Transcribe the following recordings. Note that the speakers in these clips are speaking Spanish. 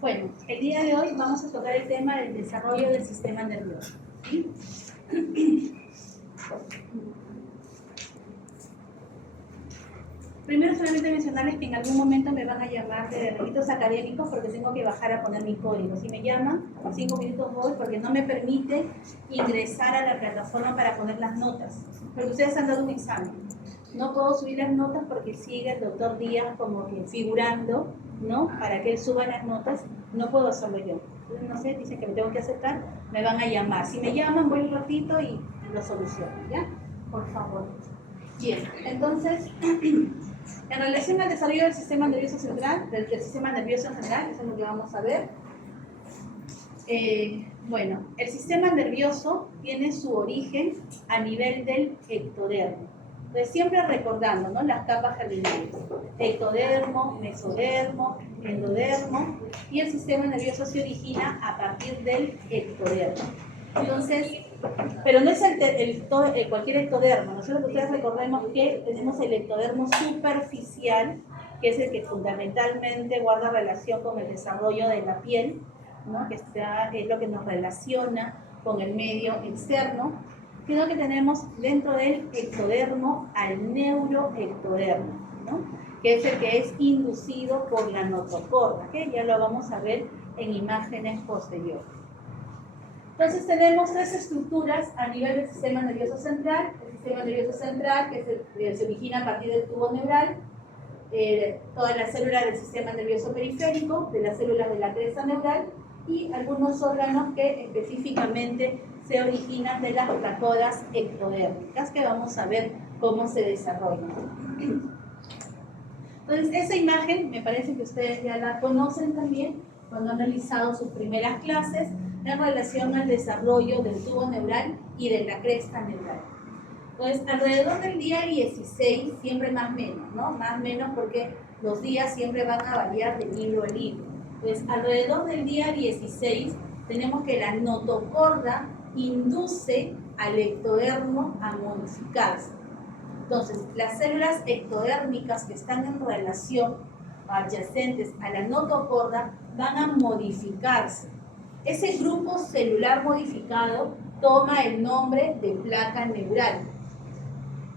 Bueno, el día de hoy vamos a tocar el tema del desarrollo del sistema nervioso. ¿Sí? Primero solamente mencionarles que en algún momento me van a llamar de requisitos académicos porque tengo que bajar a poner mi código. Si me llaman, 5 minutos voy porque no me permite ingresar a la plataforma para poner las notas. Porque ustedes han dado un examen. No puedo subir las notas porque sigue el doctor Díaz como que figurando, ¿no? Para que él suba las notas, no puedo hacerlo yo. Entonces, no sé, dicen que me tengo que aceptar, me van a llamar. Si me llaman, voy un ratito y lo soluciono, ¿ya? Por favor. Bien, entonces, en relación al desarrollo del sistema nervioso central, del sistema nervioso en general, eso es lo que vamos a ver. Bueno, el sistema nervioso tiene su origen a nivel del ectodermo. Entonces, siempre recordando, ¿no?, las capas germinales: ectodermo, mesodermo, endodermo, y el sistema nervioso se origina a partir del ectodermo. Entonces, pero no es cualquier ectodermo. Nosotros, ustedes recordemos que tenemos el ectodermo superficial, que es el que fundamentalmente guarda relación con el desarrollo de la piel, ¿no?, que es lo que nos relaciona con el medio externo, sino que tenemos dentro del ectodermo al neuroectodermo, ¿no?, que es el que es inducido por la notocorda, que ya lo vamos a ver en imágenes posteriores. Entonces tenemos tres estructuras a nivel del sistema nervioso central. El sistema nervioso central, que se origina a partir del tubo neural, todas las células del sistema nervioso periférico, de las células de la cresta neural, y algunos órganos que específicamente se originan de las placodas ectodérmicas, que vamos a ver cómo se desarrollan. Entonces, esa imagen me parece que ustedes ya la conocen también cuando han realizado sus primeras clases en relación al desarrollo del tubo neural y de la cresta neural. Entonces, alrededor del día 16, siempre más o menos, ¿no? Más o menos porque los días siempre van a variar de libro a libro. Entonces, alrededor del día 16, tenemos que la notocorda induce al ectodermo a modificarse. Entonces, las células ectodérmicas que están en relación adyacentes a la notocorda van a modificarse. Ese grupo celular modificado toma el nombre de placa neural.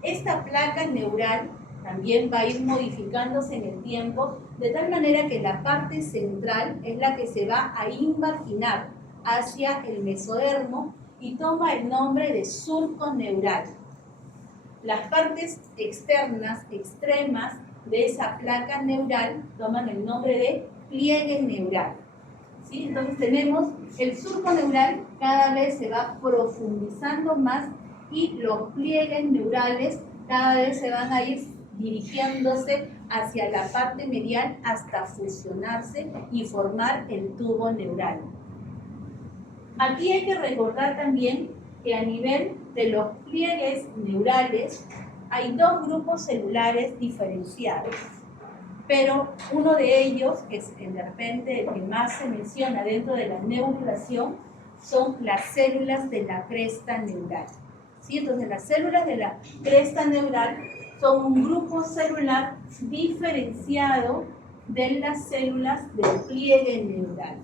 Esta placa neural también va a ir modificándose en el tiempo, de tal manera que la parte central es la que se va a invaginar hacia el mesodermo y toma el nombre de surco neural. Las partes externas, extremas de esa placa neural toman el nombre de pliegue neural. ¿Sí? Entonces tenemos el surco neural, cada vez se va profundizando más, y los pliegues neurales cada vez se van a ir dirigiéndose hacia la parte medial hasta fusionarse y formar el tubo neural. Aquí hay que recordar también que a nivel de los pliegues neurales hay dos grupos celulares diferenciados, pero uno de ellos, que es de repente el que más se menciona dentro de la neurulación, son las células de la cresta neural. ¿Sí? Entonces, las células de la cresta neural son un grupo celular diferenciado de las células del pliegue neural.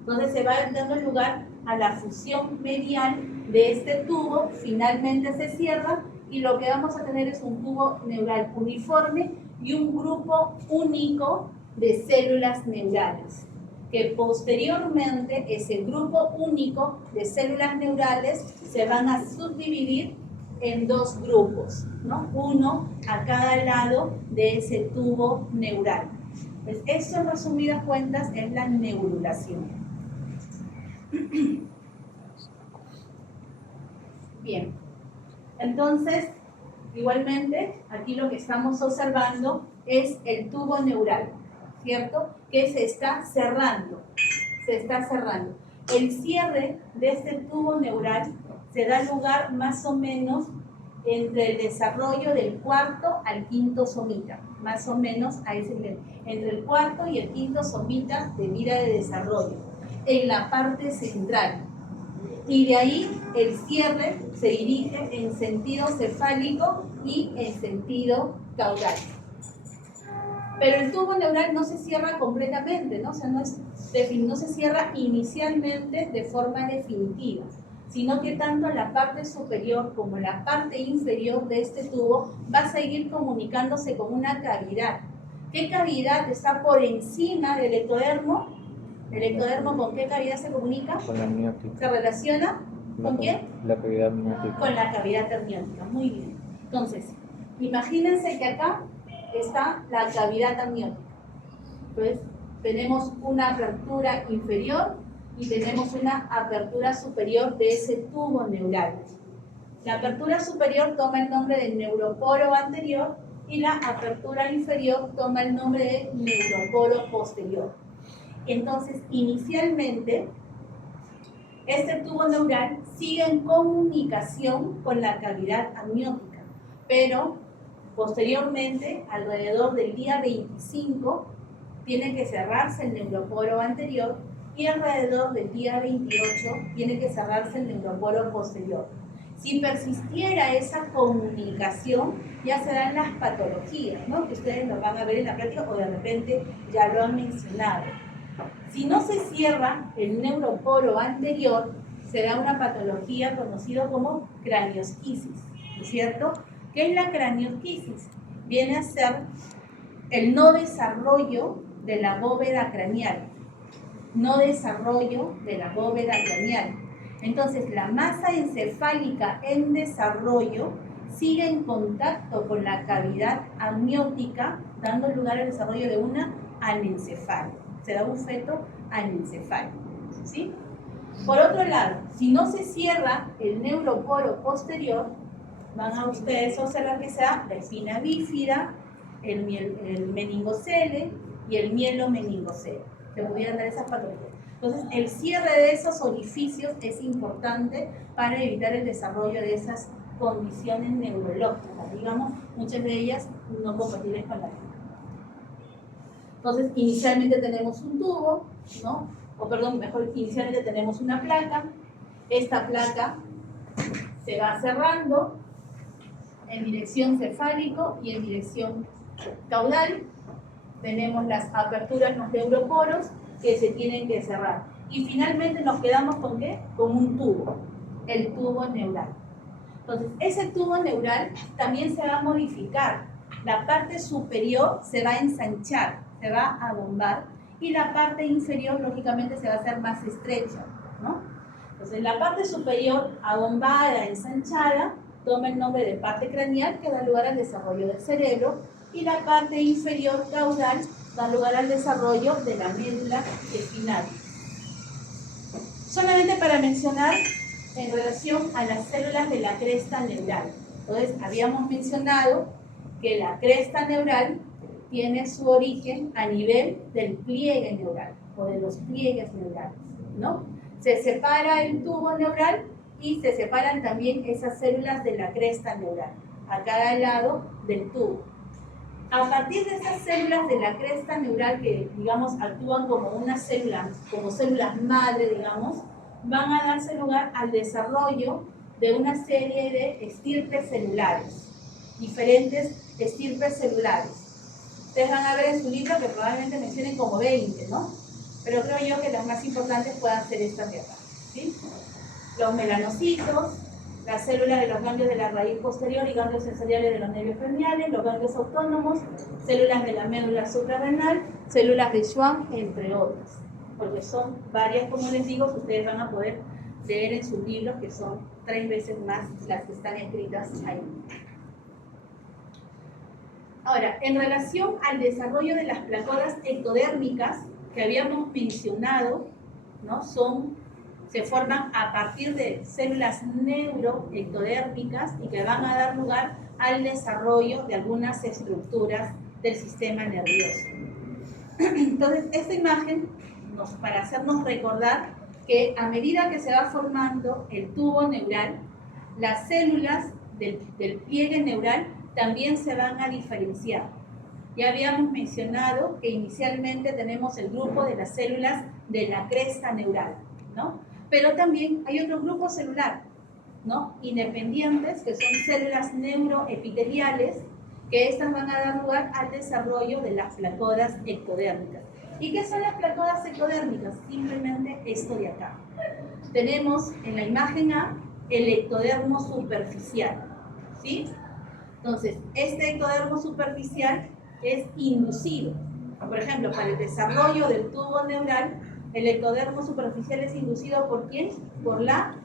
Entonces, se va dando lugar a la fusión medial de este tubo, finalmente se cierra, y lo que vamos a tener es un tubo neural uniforme y un grupo único de células neurales, que posteriormente ese grupo único de células neurales se van a subdividir en dos grupos, ¿no?, uno a cada lado de ese tubo neural. Pues esto, en resumidas cuentas, es la neurulación. Bien, entonces, igualmente, aquí lo que estamos observando es el tubo neural, ¿cierto?, que se está cerrando, El cierre de este tubo neural se da lugar más o menos entre el desarrollo del cuarto al quinto somita, más o menos a ese nivel, entre el cuarto y el quinto somita de vida de desarrollo, en la parte central. Y de ahí el cierre se dirige en sentido cefálico y en sentido caudal. Pero el tubo neural no se cierra completamente, ¿no? O sea, no se cierra inicialmente de forma definitiva, sino que tanto la parte superior como la parte inferior de este tubo va a seguir comunicándose con una cavidad. ¿Qué cavidad está por encima del ectodermo? ¿El ectodermo con qué cavidad se comunica? Con la amniótica. ¿Se relaciona con quién? La cavidad amniótica. Con la cavidad amniótica, muy bien. Entonces, imagínense que acá está la cavidad amniótica. Entonces, tenemos una apertura inferior y tenemos una apertura superior de ese tubo neural. La apertura superior toma el nombre del neuroporo anterior y la apertura inferior toma el nombre de neuroporo posterior. Entonces, inicialmente, este tubo neural sigue en comunicación con la cavidad amniótica, pero posteriormente, alrededor del día 25, tiene que cerrarse el neuroporo anterior y alrededor del día 28 tiene que cerrarse el neuroporo posterior. Si persistiera esa comunicación, ya se dan las patologías, ¿no? Que ustedes lo van a ver en la práctica o de repente ya lo han mencionado. Si no se cierra el neuroporo anterior, se da una patología conocida como craniosquisis, ¿no es cierto? ¿Qué es la craniosquisis? Viene a ser el no desarrollo de la bóveda craneal. No desarrollo de la bóveda craneal. Entonces, la masa encefálica en desarrollo sigue en contacto con la cavidad amniótica, dando lugar al desarrollo de una anencefalia. Se da un feto anencefálico, ¿sí? Por otro lado, si no se cierra el neuroporo posterior, van a ustedes observar que se da la espina bífida, el meningocele y el mielomeningocele. Se pudieran dar esas patologías. Entonces, el cierre de esos orificios es importante para evitar el desarrollo de esas condiciones neurológicas, digamos, muchas de ellas no compatibles con la vida. Entonces, inicialmente tenemos un tubo, ¿no? Inicialmente tenemos una placa. Esta placa se va cerrando en dirección cefálico y en dirección caudal. Tenemos las aperturas, los neuroporos que se tienen que cerrar. Y finalmente nos quedamos ¿con qué? Con un tubo, el tubo neural. Entonces, ese tubo neural también se va a modificar. La parte superior se va a ensanchar, se va a abombar, y la parte inferior, lógicamente, se va a hacer más estrecha, ¿no? Entonces, la parte superior, abombada, ensanchada, toma el nombre de parte craneal, que da lugar al desarrollo del cerebro, y la parte inferior, caudal, da lugar al desarrollo de la médula espinal. Solamente para mencionar en relación a las células de la cresta neural. Entonces, habíamos mencionado que la cresta neural tiene su origen a nivel del pliegue neural o de los pliegues neurales, ¿no? Se separa el tubo neural y se separan también esas células de la cresta neural a cada lado del tubo. A partir de esas células de la cresta neural que, digamos, actúan como unas células, como células madre, digamos, van a darse lugar al desarrollo de una serie de estirpes celulares, diferentes estirpes celulares. Ustedes van a ver en su libro que probablemente mencionen como 20, ¿no? Pero creo yo que las más importantes puedan ser estas de acá, ¿sí? Los melanocitos, las células de los ganglios de la raíz posterior y ganglios sensoriales de los nervios craneales, los ganglios autónomos, células de la médula suprarrenal, células de Schwann, entre otras. Porque son varias, como les digo, que ustedes van a poder leer en sus libros, que son 3 veces más las que están escritas ahí. Ahora, en relación al desarrollo de las placodas ectodérmicas que habíamos mencionado, ¿no? Se forman a partir de células neuroectodérmicas y que van a dar lugar al desarrollo de algunas estructuras del sistema nervioso. Entonces, esta imagen, para hacernos recordar que a medida que se va formando el tubo neural, las células del pliegue neural también se van a diferenciar. Ya habíamos mencionado que inicialmente tenemos el grupo de las células de la cresta neural, ¿no? Pero también hay otro grupo celular, ¿no? Independientes, que son células neuroepiteliales, que estas van a dar lugar al desarrollo de las placodas ectodérmicas. ¿Y qué son las placodas ectodérmicas? Simplemente esto de acá. Tenemos en la imagen A el ectodermo superficial, ¿sí? Entonces, este ectodermo superficial es inducido. Por ejemplo, para el desarrollo del tubo neural, el ectodermo superficial es inducido ¿por quién? Por la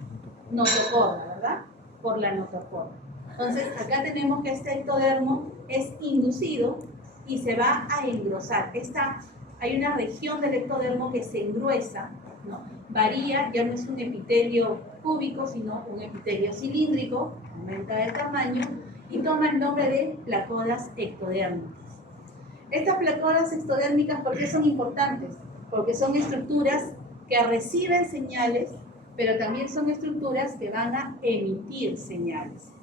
notocorda, ¿verdad? Por la notocorda. Entonces, acá tenemos que este ectodermo es inducido y se va a engrosar. Hay una región del ectodermo que se engruesa, ¿no? Varía, ya no es un epitelio cúbico, sino un epitelio cilíndrico, aumenta de tamaño y toma el nombre de placodas ectodérmicas. Estas placodas ectodérmicas, ¿por qué son importantes? Porque son estructuras que reciben señales, pero también son estructuras que van a emitir señales.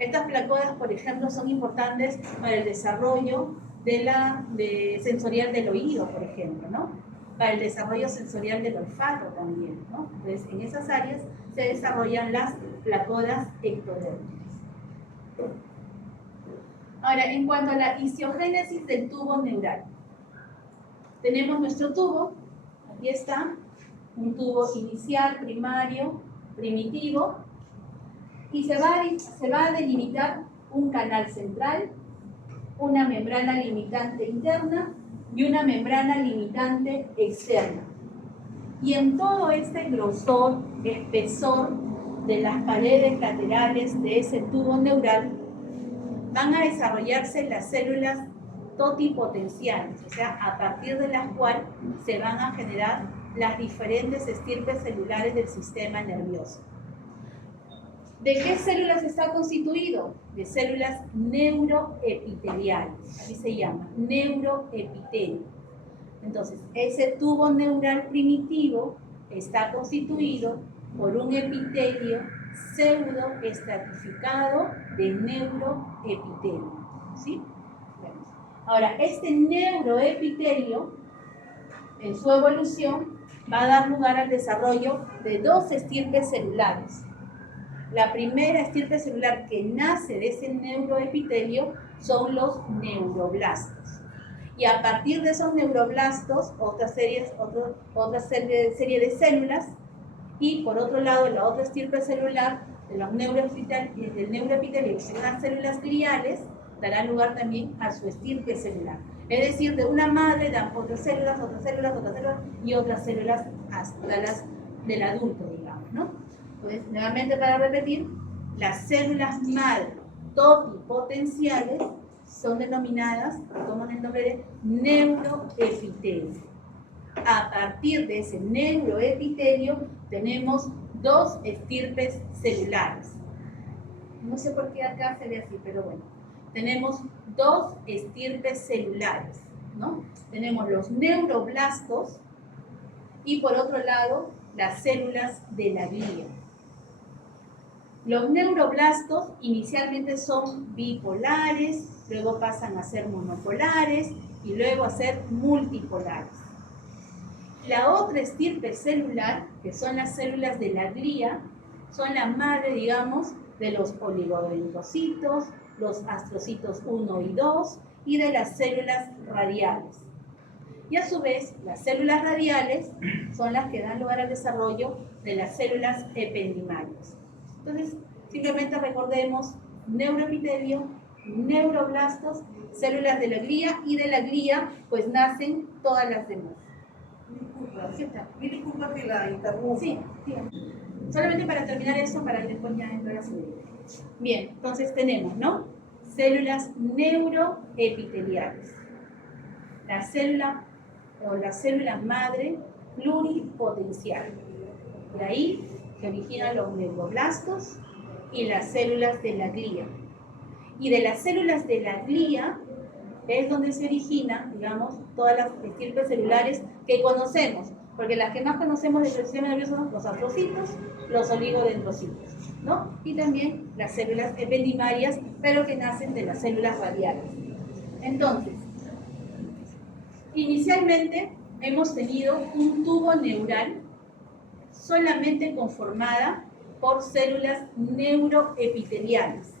Estas placodas, por ejemplo, son importantes para el desarrollo sensorial del oído, por ejemplo, ¿no? Para el desarrollo sensorial del olfato también, ¿no? Entonces, en esas áreas se desarrollan las placodas ectodérmicas. Ahora, en cuanto a la isiogénesis del tubo neural, tenemos nuestro tubo, aquí está, un tubo inicial, primario, primitivo, y se va a delimitar un canal central, una membrana limitante interna y una membrana limitante externa. Y en todo este grosor, espesor de las paredes laterales de ese tubo neural, van a desarrollarse las células totipotenciales, o sea, a partir de las cuales se van a generar las diferentes estirpes celulares del sistema nervioso. ¿De qué células está constituido? De células neuroepiteliales, así se llama, neuroepitelio. Entonces, ese tubo neural primitivo está constituido por un epitelio pseudoestratificado de neuroepitelio, ¿sí? Ahora, este neuroepitelio, en su evolución, va a dar lugar al desarrollo de dos estirpes celulares. La primera estirpe celular que nace de ese neuroepitelio son los neuroblastos. Y a partir de esos neuroblastos, otra serie de células, y por otro lado, la otra estirpe celular de los del neuroepitelio, que son las células gliales, dará lugar también a su estirpe celular. Es decir, de una madre dan otras células, y otras células hasta las del adulto, digamos, ¿no? Entonces, nuevamente para repetir, las células madre totipotenciales son denominadas, toman el nombre de neuroepitelio. A partir de ese neuroepitelio tenemos dos estirpes celulares. No sé por qué acá se ve así, pero bueno. Tenemos dos estirpes celulares, ¿no? Tenemos los neuroblastos y por otro lado las células de la glía. Los neuroblastos inicialmente son bipolares, luego pasan a ser monopolares y luego a ser multipolares. La otra estirpe celular, que son las células de la glía, son la madre, digamos, de los oligodendrocitos, los astrocitos 1 y 2 y de las células radiales. Y a su vez, las células radiales son las que dan lugar al desarrollo de las células ependimarias. Entonces, simplemente recordemos neuroepitelio, neuroblastos, células de la glía, y de la glía pues nacen todas las demás. Disculpa que la interrumpa. Sí, sí. Solamente para terminar eso, para después ya entrar a su. Bien, entonces tenemos, ¿no? Células neuroepiteliales. La célula madre pluripotencial. De ahí se originan los neuroblastos y las células de la glía. Y de las células de la glía es donde se originan, digamos, todas las estirpes celulares que conocemos, porque las que más conocemos del sistema nervioso son los astrocitos, los oligodendrocitos, ¿no? Y también las células ependimarias, pero que nacen de las células radiales. Entonces, inicialmente hemos tenido un tubo neural solamente conformada por células neuroepiteliales,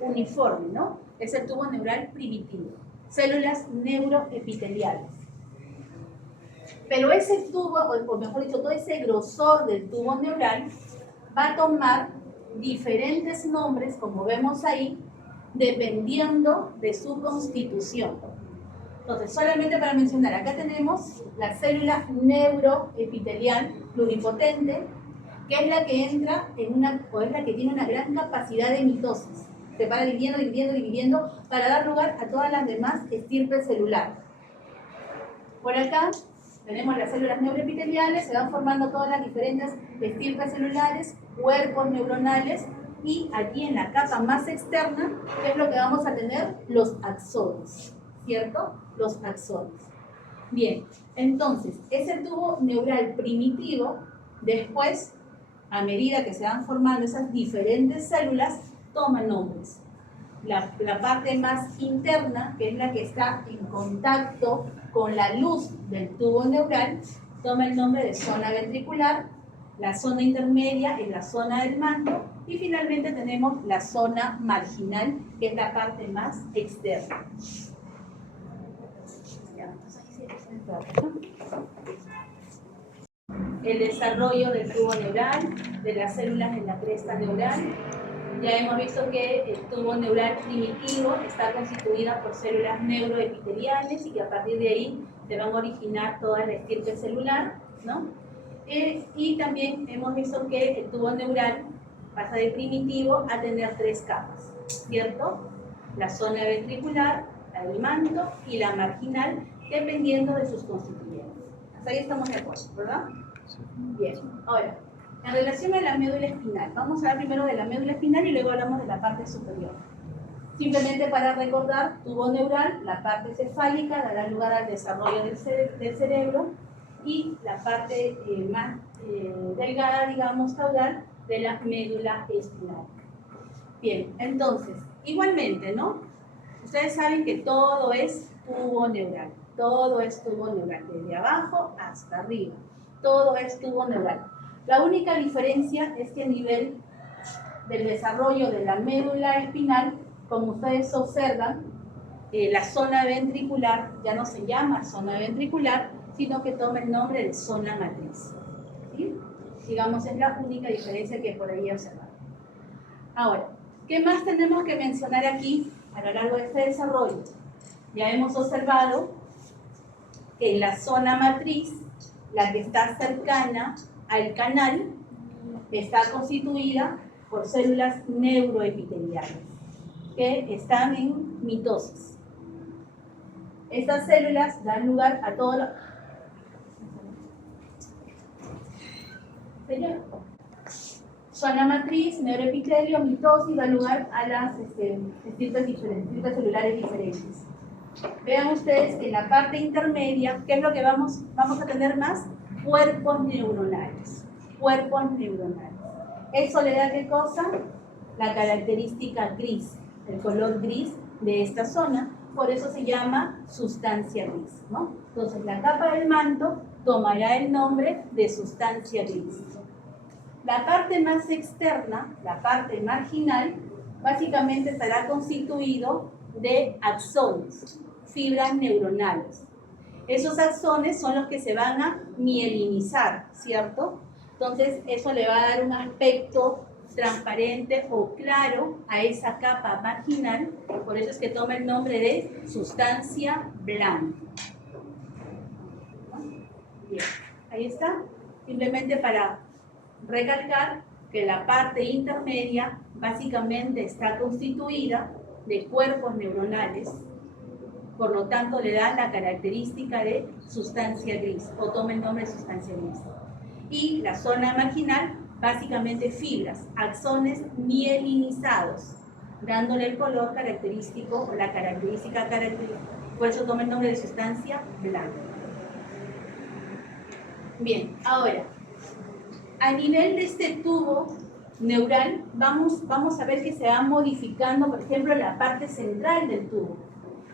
uniforme, ¿no? es el tubo neural primitivo, células neuroepiteliales. Pero ese tubo, o mejor dicho, todo ese grosor del tubo neural va a tomar diferentes nombres, como vemos ahí, dependiendo de su constitución. Entonces, solamente para mencionar, acá tenemos la célula neuroepitelial pluripotente, que es la que entra en o es la que tiene una gran capacidad de mitosis. Se va dividiendo para dar lugar a todas las demás estirpes celulares. Por acá tenemos las células neuroepiteliales, se van formando todas las diferentes estirpes celulares, cuerpos neuronales, y aquí en la capa más externa, ¿qué es lo que vamos a tener? Los axones, ¿cierto? Los axones. Bien, entonces, ese tubo neural primitivo, después, a medida que se van formando esas diferentes células, toma nombres. La parte más interna, que es la que está en contacto con la luz del tubo neural, toma el nombre de zona ventricular. La zona intermedia es la zona del manto, y finalmente tenemos la zona marginal, que es la parte más externa. El desarrollo del tubo neural, de las células en la cresta neural. Ya hemos visto que el tubo neural primitivo está constituida por células neuroepiteliales y que a partir de ahí se van a originar toda la estirpe celular, ¿no? Y también hemos visto que el tubo neural pasa de primitivo a tener 3 capas, ¿cierto? La zona ventricular, la del manto y la marginal, dependiendo de sus constituyentes. Hasta ahí estamos de acuerdo, ¿verdad? Bien, ahora, en relación a la médula espinal, vamos a hablar primero de la médula espinal y luego hablamos de la parte superior. Simplemente para recordar, tubo neural, la parte cefálica dará lugar al desarrollo del cerebro, y la parte más delgada, digamos, caudal, de la médula espinal. Bien, entonces, igualmente, ¿no? Ustedes saben que todo es tubo neural, todo es tubo neural, desde abajo hasta arriba, todo es tubo neural. La única diferencia es que a nivel del desarrollo de la médula espinal, como ustedes observan, la zona ventricular ya no se llama zona ventricular, sino que toma el nombre de zona matriz. ¿Sí? Digamos, es la única diferencia que por ahí observamos. Ahora, ¿qué más tenemos que mencionar aquí a lo largo de este desarrollo? Ya hemos observado que en la zona matriz, la que está cercana al canal, está constituida por células neuroepiteliales que están en mitosis. Estas células dan lugar a todo lo... Zona matriz, neuroepitelio, mitosis, da lugar a las estirpes celulares diferentes. Vean ustedes que en la parte intermedia, ¿qué es lo que vamos a tener más? Cuerpos neuronales. Cuerpos neuronales. ¿Eso le da qué cosa? La característica gris, el color gris de esta zona. Por eso se llama sustancia gris, ¿no? Entonces, la capa del manto tomará el nombre de sustancia gris. La parte más externa, la parte marginal, básicamente estará constituido de axones, fibras neuronales. Esos axones son los que se van a mielinizar, ¿cierto? Entonces, eso le va a dar un aspecto transparente o claro a esa capa marginal, por eso es que toma el nombre de sustancia blanca. Bien, ahí está. Simplemente para recalcar que la parte intermedia básicamente está constituida de cuerpos neuronales, por lo tanto le da la característica de sustancia gris, o toma el nombre de sustancia gris. Y la zona marginal, básicamente fibras, axones mielinizados, dándole el color característico, o la característica característica, por eso toma el nombre de sustancia blanca. Bien, ahora, a nivel de este tubo neural, vamos a ver que se va modificando, por ejemplo, la parte central del tubo.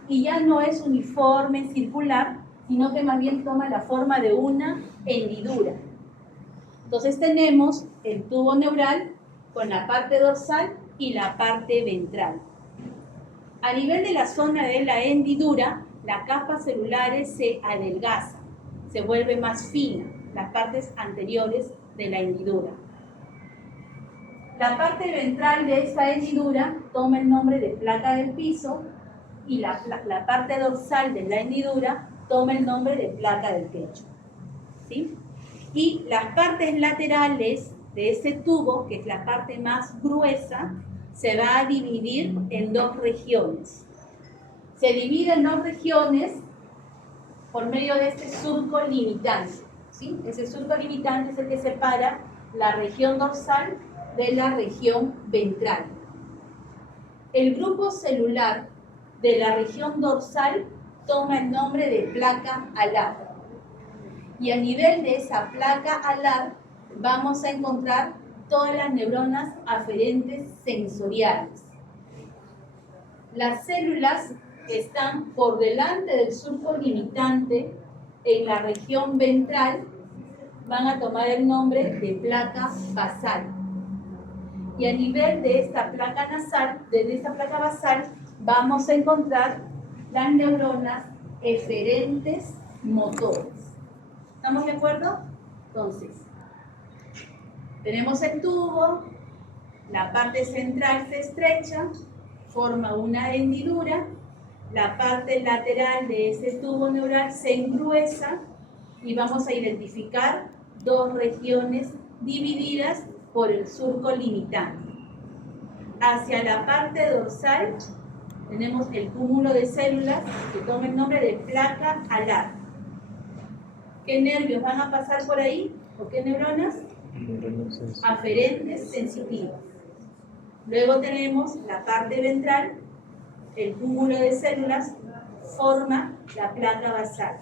Y ya no es uniforme, circular, sino que más bien toma la forma de una hendidura. Entonces tenemos el tubo neural con la parte dorsal y la parte ventral. A nivel de la zona de la hendidura, las capas celulares se adelgazan, se vuelve más fina, las partes anteriores de la hendidura. La parte ventral de esta hendidura toma el nombre de placa del piso y la parte dorsal de la hendidura toma el nombre de placa del techo. ¿Sí? Y las partes laterales de ese tubo, que es la parte más gruesa, se va a dividir en dos regiones. Se divide en dos regiones por medio de este surco limitante. ¿Sí? Ese surco limitante es el que separa la región dorsal de la región ventral. El grupo celular de la región dorsal toma el nombre de placa alar. Y a nivel de esa placa alar vamos a encontrar todas las neuronas aferentes sensoriales. Las células que están por delante del surco limitante en la región ventral van a tomar el nombre de placa basal. Y a nivel de esta placa nasal, de esta placa basal, vamos a encontrar las neuronas eferentes motores. ¿Estamos de acuerdo? Entonces, tenemos el tubo, la parte central se estrecha, forma una hendidura, la parte lateral de ese tubo neural se engruesa y vamos a identificar dos regiones divididas por el surco limitante. Hacia la parte dorsal tenemos el cúmulo de células que toma el nombre de placa alar. ¿Qué nervios van a pasar por ahí? ¿O qué neuronas? Aferentes sensitivas. Luego tenemos la parte ventral, el cúmulo de células forma la placa basal.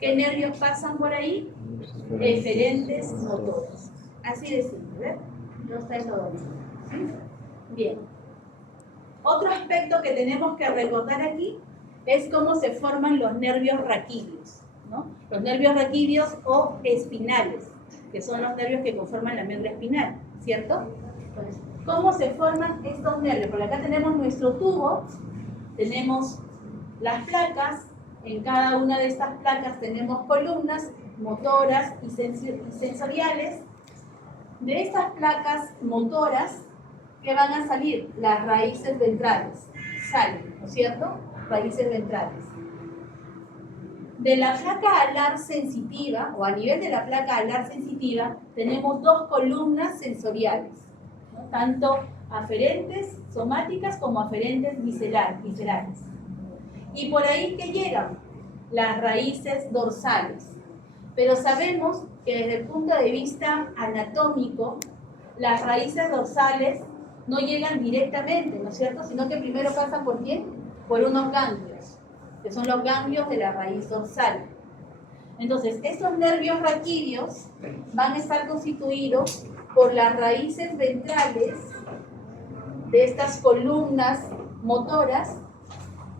¿Qué nervios pasan por ahí? Eferentes motores. Así de simple, ¿verdad? No está todo bien. ¿Sí? Bien. Otro aspecto que tenemos que recordar aquí es cómo se forman los nervios raquídeos, ¿no? Los nervios raquídeos o espinales, que son los nervios que conforman la médula espinal, ¿cierto? Entonces, ¿cómo se forman estos nervios? Porque acá tenemos nuestro tubo, tenemos las placas, en cada una de estas placas tenemos columnas motoras y sensoriales. De estas placas motoras, ¿qué van a salir? Las raíces ventrales. Salen, ¿no es cierto? Raíces ventrales. De la placa alar sensitiva, o a nivel de la placa alar sensitiva, tenemos dos columnas sensoriales, ¿no? Tanto aferentes somáticas como aferentes viscerales. Y por ahí que llegan las raíces dorsales. Pero sabemos que desde el punto de vista anatómico, las raíces dorsales no llegan directamente, ¿no es cierto? Sino que primero pasan por ¿quién? Por unos ganglios, que son los ganglios de la raíz dorsal. Entonces, estos nervios raquídeos van a estar constituidos por las raíces ventrales de estas columnas motoras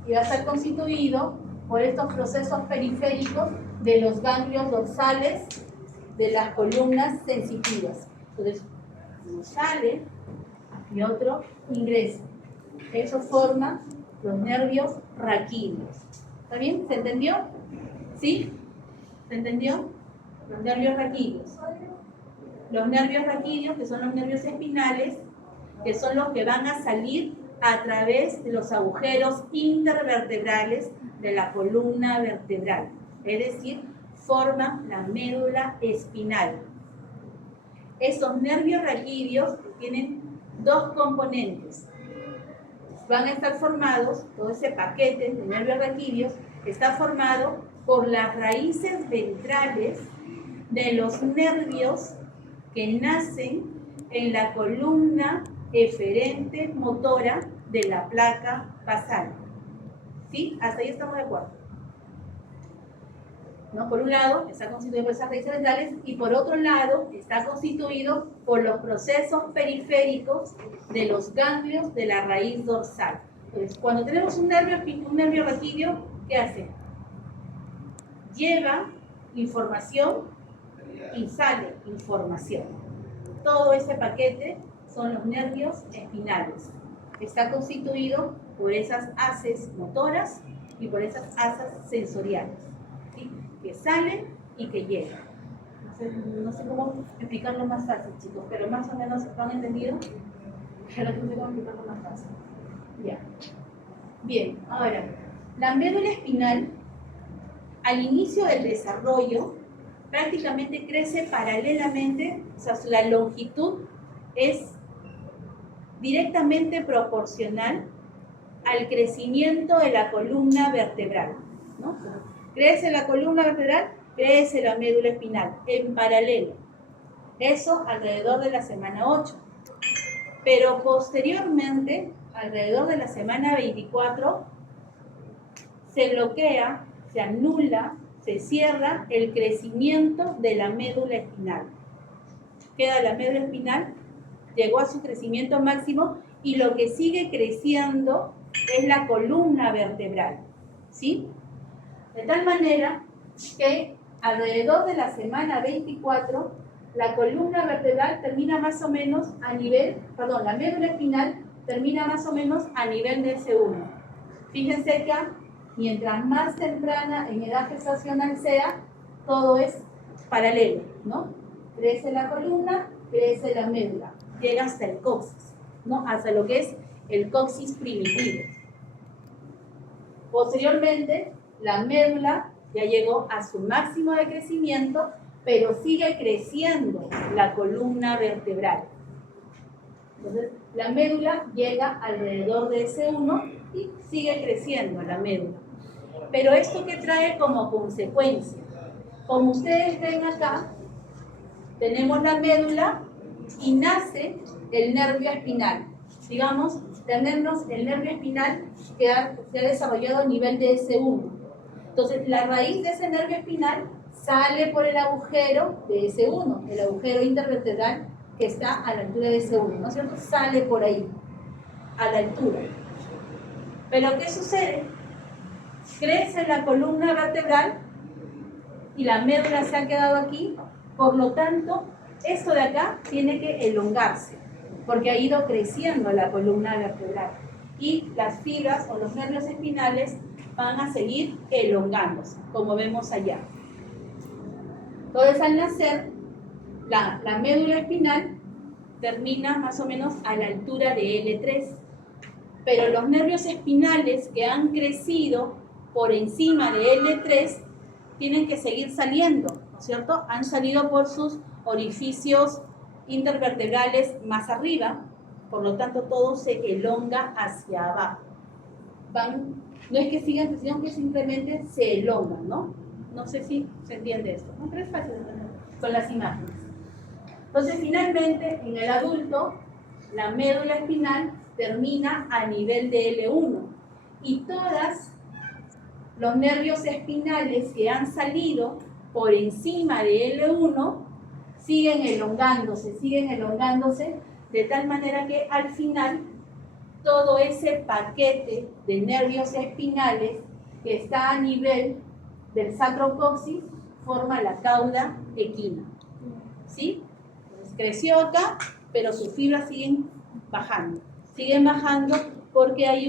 y va a estar constituido por estos procesos periféricos de los ganglios dorsales de las columnas sensitivas. Entonces, uno sale y otro ingresa. Eso forma los nervios raquídeos. ¿Está bien? ¿Se entendió? ¿Sí? ¿Se entendió? Los nervios raquídeos. Los nervios raquídeos, que son los nervios espinales, que son los que van a salir a través de los agujeros intervertebrales de la columna vertebral. Es decir, forman la médula espinal. Estos nervios raquídeos tienen dos componentes. Van a estar formados, todo ese paquete de nervios raquídeos está formado por las raíces ventrales de los nervios que nacen en la columna eferente motora de la placa basal. ¿Sí? Hasta ahí estamos de acuerdo. ¿No? Por un lado está constituido por esas raíces ventrales y por otro lado está constituido por los procesos periféricos de los ganglios de la raíz dorsal. Entonces, cuando tenemos un nervio raquídeo, ¿qué hace? Lleva información y sale información. Todo ese paquete son los nervios espinales. está constituido por esas haces motoras y por esas haces sensoriales, ¿sí? Que salen y que llegan. No sé cómo explicarlo más fácil, chicos, pero más o menos lo han entendido. Pero no sé cómo explicarlo más fácil. Ya. Bien, ahora, la médula espinal, al inicio del desarrollo, prácticamente crece paralelamente, o sea, la longitud es directamente proporcional al crecimiento de la columna vertebral, ¿no? Crece la columna vertebral, crece la médula espinal, en paralelo. Eso alrededor de la semana 8. Pero posteriormente, alrededor de la semana 24, se bloquea, se anula, se cierra el crecimiento de la médula espinal. Queda la médula espinal, llegó a su crecimiento máximo y lo que sigue creciendo es la columna vertebral, ¿sí? De tal manera que alrededor de la semana 24, la columna vertebral termina más o menos a nivel, perdón, la médula espinal termina más o menos a nivel de S1. Fíjense que mientras más temprana en edad gestacional sea, todo es paralelo, ¿no? Crece la columna, crece la médula, llega hasta el coxis, ¿no? Hasta lo que es el coxis primitivo. Posteriormente, la médula ya llegó a su máximo de crecimiento, pero sigue creciendo la columna vertebral. Entonces, la médula llega alrededor de S1 y sigue creciendo la médula. Pero esto que trae como consecuencia, como ustedes ven acá, tenemos la médula y nace el nervio espinal. Digamos, tenemos el nervio espinal que se ha desarrollado a nivel de S1. Entonces, la raíz de ese nervio espinal sale por el agujero de S1, el agujero intervertebral que está a la altura de S1, ¿no es cierto? Sale por ahí, a la altura. Pero ¿qué sucede? Crece la columna vertebral y la médula se ha quedado aquí, por lo tanto, esto de acá tiene que elongarse, porque ha ido creciendo la columna vertebral y las fibras o los nervios espinales van a seguir elongándose, como vemos allá. Entonces, al nacer, la médula espinal termina más o menos a la altura de L3, pero los nervios espinales que han crecido por encima de L3 tienen que seguir saliendo, ¿no es cierto? Han salido por sus orificios intervertebrales más arriba, por lo tanto todo se elonga hacia abajo. No es que sigan creciendo, que simplemente se elongan, ¿no? No sé si se entiende esto, ¿no? Pero es fácil de entender con las imágenes. Entonces, finalmente, en el adulto, la médula espinal termina a nivel de L1 y todos los nervios espinales que han salido por encima de L1 siguen elongándose de tal manera que al final todo ese paquete de nervios espinales que está a nivel del sacrocoxis forma la cauda equina, ¿sí? Entonces, creció acá, pero sus fibras siguen bajando porque hay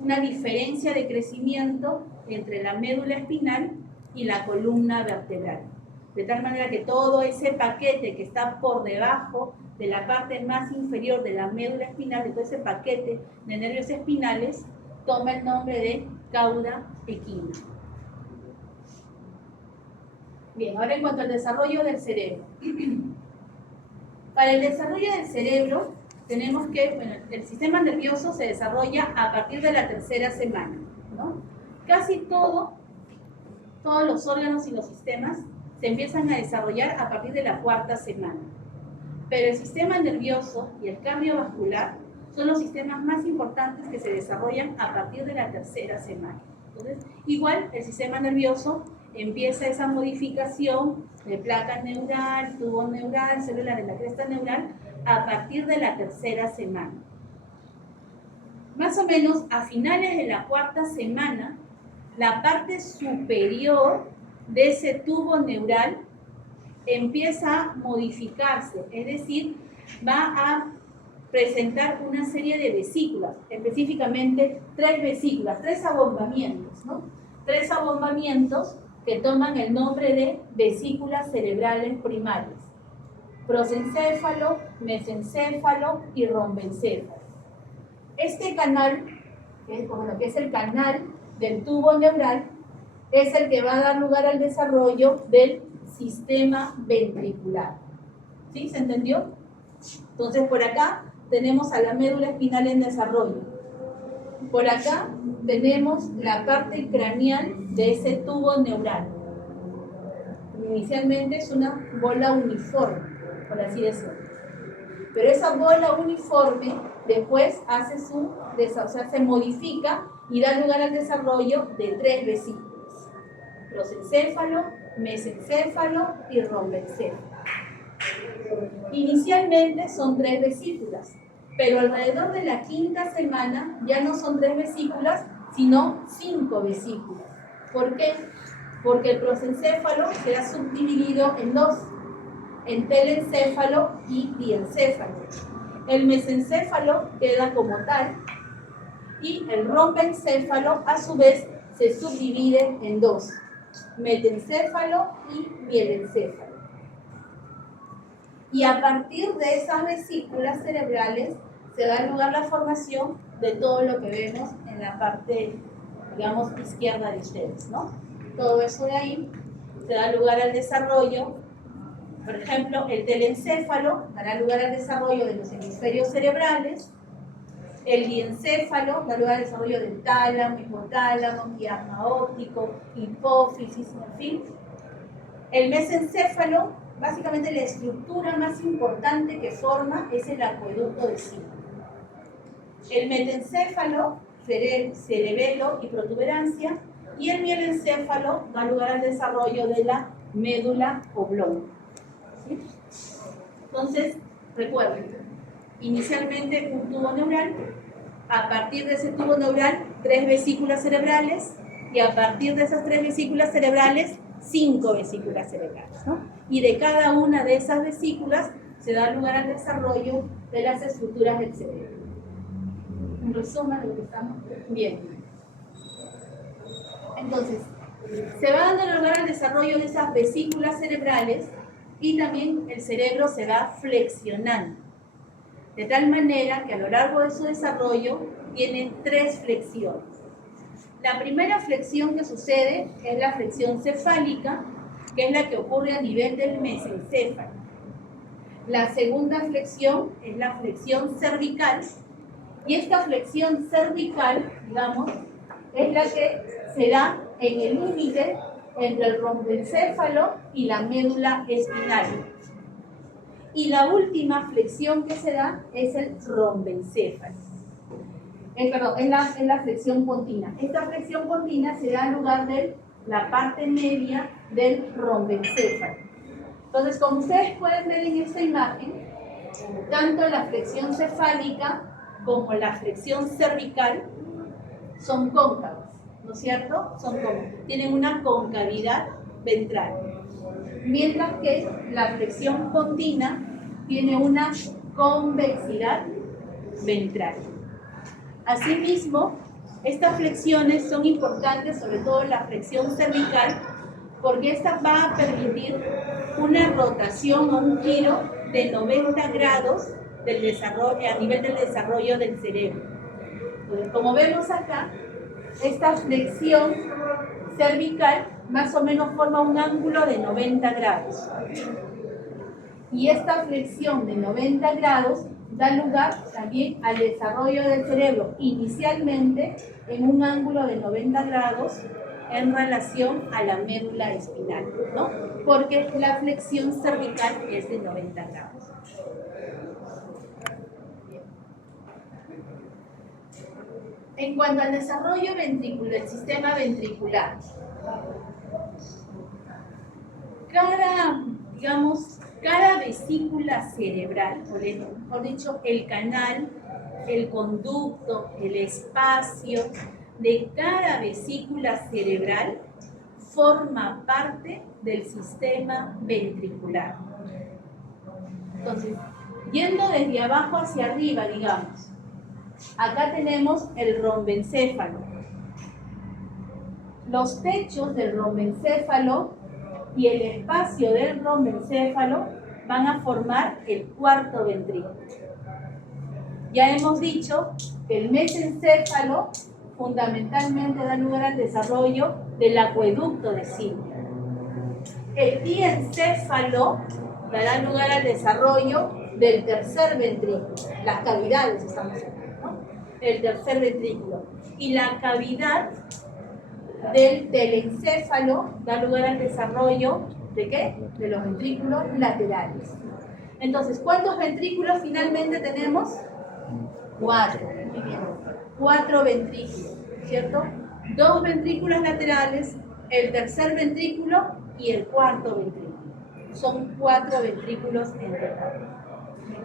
una diferencia de crecimiento entre la médula espinal y la columna vertebral. De tal manera que todo ese paquete que está por debajo de la parte más inferior de la médula espinal, de todo ese paquete de nervios espinales, toma el nombre de cauda equina. Bien, ahora en cuanto al desarrollo del cerebro. Para el desarrollo del cerebro, tenemos que, el sistema nervioso se desarrolla a partir de la tercera semana, ¿no? Casi todos los órganos y los sistemas se empiezan a desarrollar a partir de la cuarta semana. Pero el sistema nervioso y el cardiovascular son los sistemas más importantes que se desarrollan a partir de la tercera semana. Entonces, igual el sistema nervioso empieza esa modificación de placa neural, tubo neural, célula de la cresta neural a partir de la tercera semana. Más o menos a finales de la cuarta semana, la parte superior de ese tubo neural empieza a modificarse, es decir, va a presentar una serie de vesículas, específicamente 3 vesículas, 3 abombamientos, ¿no? 3 abombamientos que toman el nombre de vesículas cerebrales primarias: prosencéfalo, mesencéfalo y rombencéfalo. Este canal, que es el canal del tubo neural, es el que va a dar lugar al desarrollo del sistema ventricular. ¿Sí? ¿Se entendió? Entonces, por acá tenemos a la médula espinal en desarrollo. Por acá tenemos la parte craneal de ese tubo neural. Inicialmente es una bola uniforme, por así decirlo. Pero esa bola uniforme después se modifica y da lugar al desarrollo de 3 vesículas: prosencéfalo, mesencéfalo y rombencéfalo. Inicialmente son 3 vesículas, pero alrededor de la 5ª semana ya no son 3 vesículas, sino 5 vesículas. ¿Por qué? Porque el prosencéfalo se ha subdividido en 2, en telencéfalo y diencéfalo. El mesencéfalo queda como tal y el rombencéfalo a su vez se subdivide en 2, metencéfalo y mielencéfalo. Y a partir de esas vesículas cerebrales se da lugar la formación de todo lo que vemos en la parte, digamos, izquierda de ustedes, ¿no? Todo eso de ahí se da lugar al desarrollo. Por ejemplo, el telencéfalo dará lugar al desarrollo de los hemisferios cerebrales. El diencéfalo da lugar al desarrollo del tálamo, hipotálamo, quiasma óptico, hipófisis, en fin. El mesencéfalo, básicamente la estructura más importante que forma es el acueducto de Zinc. El metencéfalo, cerebelo y protuberancia, y el mielencéfalo da lugar al desarrollo de la médula oblonga. ¿Sí? Entonces, recuerden, inicialmente un tubo neural, a partir de ese tubo neural 3 vesículas cerebrales, y a partir de esas 3 vesículas cerebrales 5 vesículas cerebrales, ¿no? Y de cada una de esas vesículas se da lugar al desarrollo de las estructuras del cerebro. Un resumen de lo que estamos viendo. Entonces, se va dando lugar al desarrollo de esas vesículas cerebrales y también el cerebro se va flexionando, de tal manera que a lo largo de su desarrollo tienen 3 flexiones. La primera flexión que sucede es la flexión cefálica, que es la que ocurre a nivel del mesencéfalo. La segunda flexión es la flexión cervical, y esta flexión cervical, digamos, es la que se da en el límite entre el rombencéfalo y la médula espinal. Y la última flexión que se da es el rombencéfalo. Es la flexión pontina. Esta flexión pontina se da en lugar de la parte media del rombencéfalo. Entonces, como ustedes pueden ver en esta imagen, tanto la flexión cefálica como la flexión cervical son cóncavas, ¿no es cierto? Tienen una concavidad ventral. Mientras que la flexión pontina tiene una convexidad ventral. Asimismo, estas flexiones son importantes, sobre todo la flexión cervical, porque esta va a permitir una rotación o un giro de 90 grados del desarrollo, a nivel del desarrollo del cerebro. Entonces, como vemos acá, esta flexión cervical más o menos forma un ángulo de 90 grados. Y esta flexión de 90 grados da lugar también al desarrollo del cerebro, inicialmente en un ángulo de 90 grados en relación a la médula espinal, ¿no? Porque la flexión cervical es de 90 grados. En cuanto al desarrollo ventricular, el sistema ventricular, cada vesícula cerebral, o mejor dicho, el canal, el conducto, el espacio de cada vesícula cerebral forma parte del sistema ventricular. Entonces, Yendo desde abajo hacia arriba, digamos. Acá tenemos el rombencéfalo. Los techos del rombencéfalo y el espacio del rombencéfalo van a formar el cuarto ventrículo. Ya hemos dicho que el mesencéfalo fundamentalmente da lugar al desarrollo del acueducto de Silvio. El diencéfalo dará lugar al desarrollo del tercer ventrículo. Las cavidades estamos hablando, ¿no? El tercer ventrículo. Y la cavidad del telencéfalo da lugar al desarrollo ¿de qué? De los ventrículos laterales. Entonces, ¿cuántos ventrículos finalmente tenemos? 4. Muy bien. 4 ventrículos, ¿cierto? 2 ventrículos laterales, el tercer ventrículo y el cuarto ventrículo. Son 4 ventrículos en total.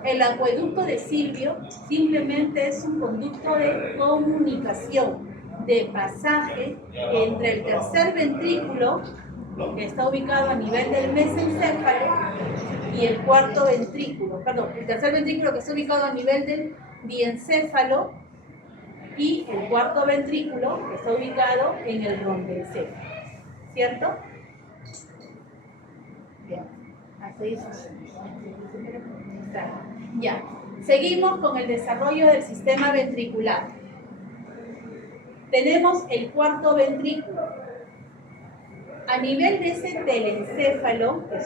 El acueducto de Silvio simplemente es un conducto de comunicación, de pasaje entre el tercer ventrículo, que está ubicado a nivel del mesencéfalo, y el cuarto ventrículo, perdón, el tercer ventrículo que está ubicado a nivel del diencéfalo, y el cuarto ventrículo que está ubicado en el rombencéfalo, ¿cierto? Bien, así es. Ya, seguimos con el desarrollo del sistema ventricular. Tenemos el cuarto ventrículo. A nivel de ese telencéfalo, que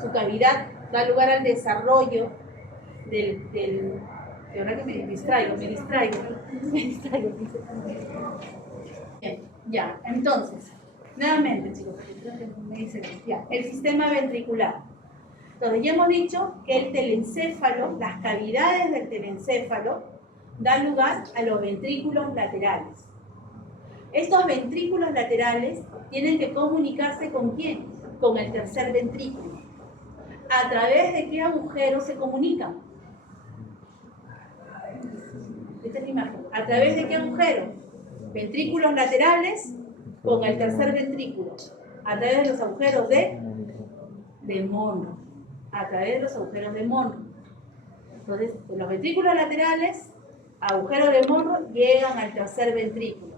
su cavidad da lugar al desarrollo del de verdad que me distraigo. Bien, ya, entonces, nuevamente, chicos, me dicen, ya, el sistema ventricular. Entonces, ya hemos dicho que el telencéfalo, las cavidades del telencéfalo, dan lugar a los ventrículos laterales. Estos ventrículos laterales tienen que comunicarse ¿con quién? Con el tercer ventrículo. ¿A través de qué agujeros se comunican? Esta es la imagen. ¿A través de qué agujero? Ventrículos laterales con el tercer ventrículo. A través de los agujeros de Monro. A través de los agujeros de Monro. Entonces, los ventrículos laterales, agujeros de Monro, llegan al tercer ventrículo.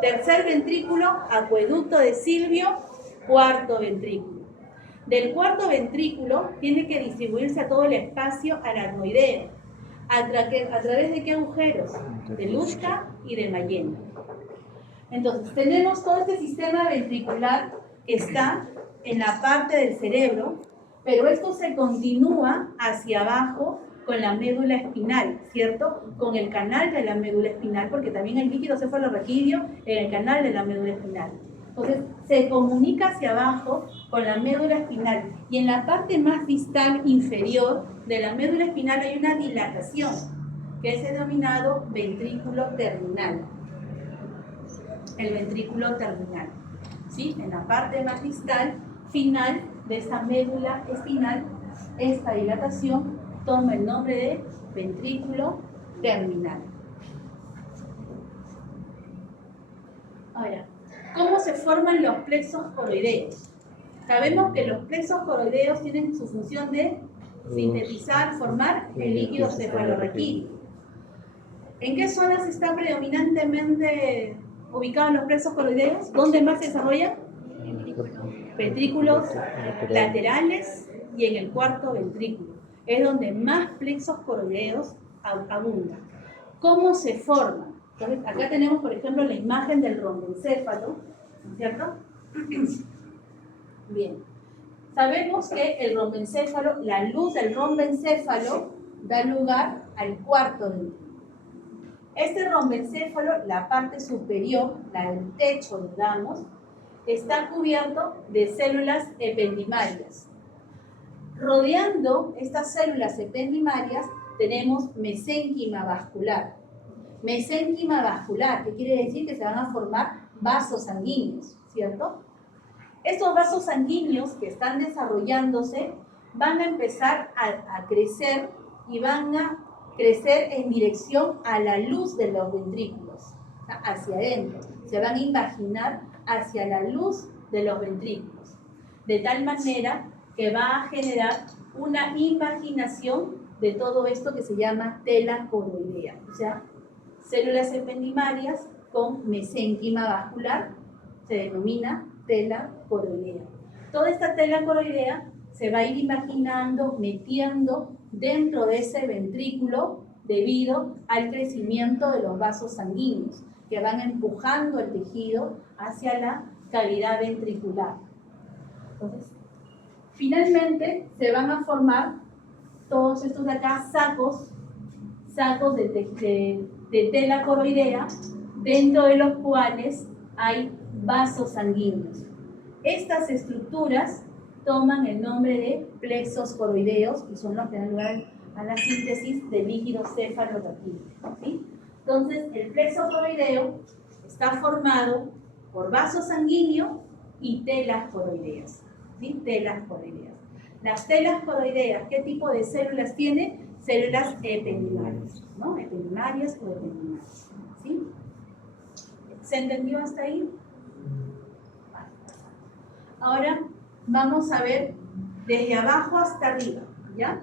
Tercer ventrículo, acueducto de Silvio, cuarto ventrículo. Del cuarto ventrículo tiene que distribuirse a todo el espacio aracnoideo. ¿A través de qué agujeros? De Luschka y de Mayenne. Entonces, tenemos todo este sistema ventricular que está en la parte del cerebro, pero esto se continúa hacia abajo con la médula espinal, ¿cierto? Con el canal de la médula espinal, porque también el líquido cefalorraquídeo en el canal de la médula espinal. Entonces, se comunica hacia abajo con la médula espinal. Y en la parte más distal inferior de la médula espinal hay una dilatación, que es denominado ventrículo terminal. El ventrículo terminal. ¿Sí? En la parte más distal, final de esta médula espinal, esta dilatación toma el nombre de ventrículo terminal. Ahora, ¿cómo se forman los plexos coroideos? Sabemos que los plexos coroideos tienen su función de sintetizar, formar el líquido cefalorraquídeo. ¿En qué zonas están predominantemente ubicados los plexos coroideos? ¿Dónde más se desarrollan? Ventrículos laterales y en el cuarto ventrículo. Es donde más plexos coroideos abundan. ¿Cómo se forman? Entonces, acá tenemos, por ejemplo, la imagen del rombencéfalo, ¿cierto? Bien. Sabemos que el rombencéfalo, la luz del rombencéfalo, da lugar al cuarto ventrículo. Este rombencéfalo, la parte superior, la del techo, digamos, está cubierto de células ependimarias. Rodeando estas células ependimarias tenemos mesénquima vascular. Mesénquima vascular, que quiere decir que se van a formar vasos sanguíneos, ¿cierto? Estos vasos sanguíneos que están desarrollándose van a empezar a crecer y van a crecer en dirección a la luz de los ventrículos, hacia adentro. Se van a invaginar hacia la luz de los ventrículos, de tal manera que va a generar una imaginación de todo esto que se llama tela coroidea, o sea, células ependimarias con mesénquima vascular, se denomina tela coroidea. Toda esta tela coroidea se va a ir imaginando, metiendo dentro de ese ventrículo debido al crecimiento de los vasos sanguíneos que van empujando el tejido hacia la cavidad ventricular. Entonces, finalmente se van a formar todos estos de acá sacos de tela coroidea, dentro de los cuales hay vasos sanguíneos. Estas estructuras toman el nombre de plexos coroideos y son los que dan lugar a la síntesis de líquido cefalorraquídeo, ¿sí? Entonces, el plexo coroideo está formado por vasos sanguíneos y telas coroideas, ¿sí? Telas coroideas. Las telas coroideas, ¿qué tipo de células tiene? Células ependimarias, ¿no? Ependimarias o ependimarias, ¿sí? ¿Se entendió hasta ahí? Ahora vamos a ver desde abajo hasta arriba, ¿ya?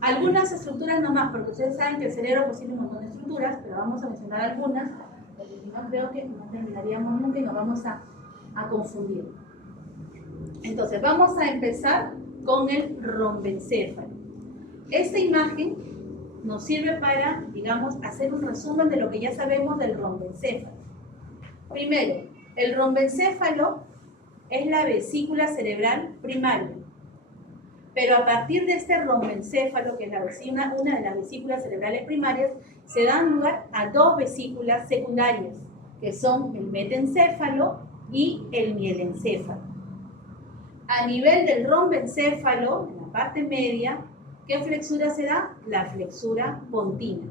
Algunas estructuras nomás, porque ustedes saben que el cerebro posee un montón de estructuras, pero vamos a mencionar algunas, porque si no creo que no terminaríamos nunca y nos vamos a confundir. Entonces, vamos a empezar con el rombencéfalo. Esta imagen nos sirve para, digamos, hacer un resumen de lo que ya sabemos del rombencéfalo. Primero, el rombencéfalo es la vesícula cerebral primaria. Pero a partir de este rombencéfalo, que es una de las vesículas cerebrales primarias, se dan lugar a dos vesículas secundarias, que son el metencéfalo y el mielencéfalo. A nivel del rombencéfalo, en la parte media, ¿qué flexura se da? La flexura pontina.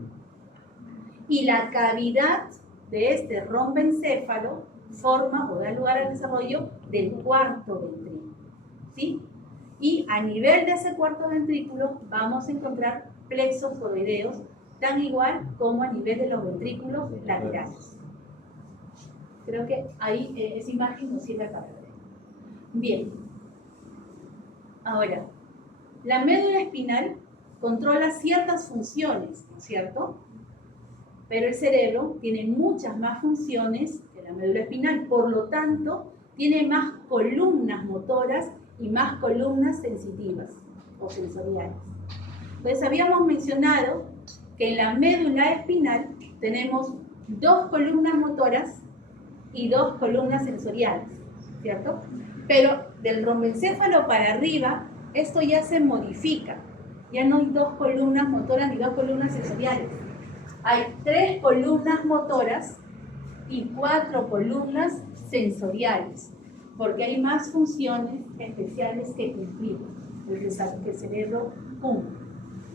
Y la cavidad de este rombencéfalo forma o da lugar al desarrollo del cuarto ventrículo, ¿sí? Y a nivel de ese cuarto ventrículo vamos a encontrar plexos coroideos, tan igual como a nivel de los ventrículos laterales. Creo que ahí esa imagen nos sirve para ver. Bien. Ahora, la médula espinal controla ciertas funciones, ¿no es cierto? Pero el cerebro tiene muchas más funciones que la médula espinal, por lo tanto, tiene más columnas motoras y más columnas sensitivas o sensoriales. Entonces, habíamos mencionado que en la médula espinal tenemos dos columnas motoras y dos columnas sensoriales, ¿cierto? Pero del rombencéfalo para arriba, esto ya se modifica. Ya no hay dos columnas motoras ni dos columnas sensoriales. Hay tres columnas motoras y cuatro columnas sensoriales, porque hay más funciones especiales que cumplir, que el cerebro cumple,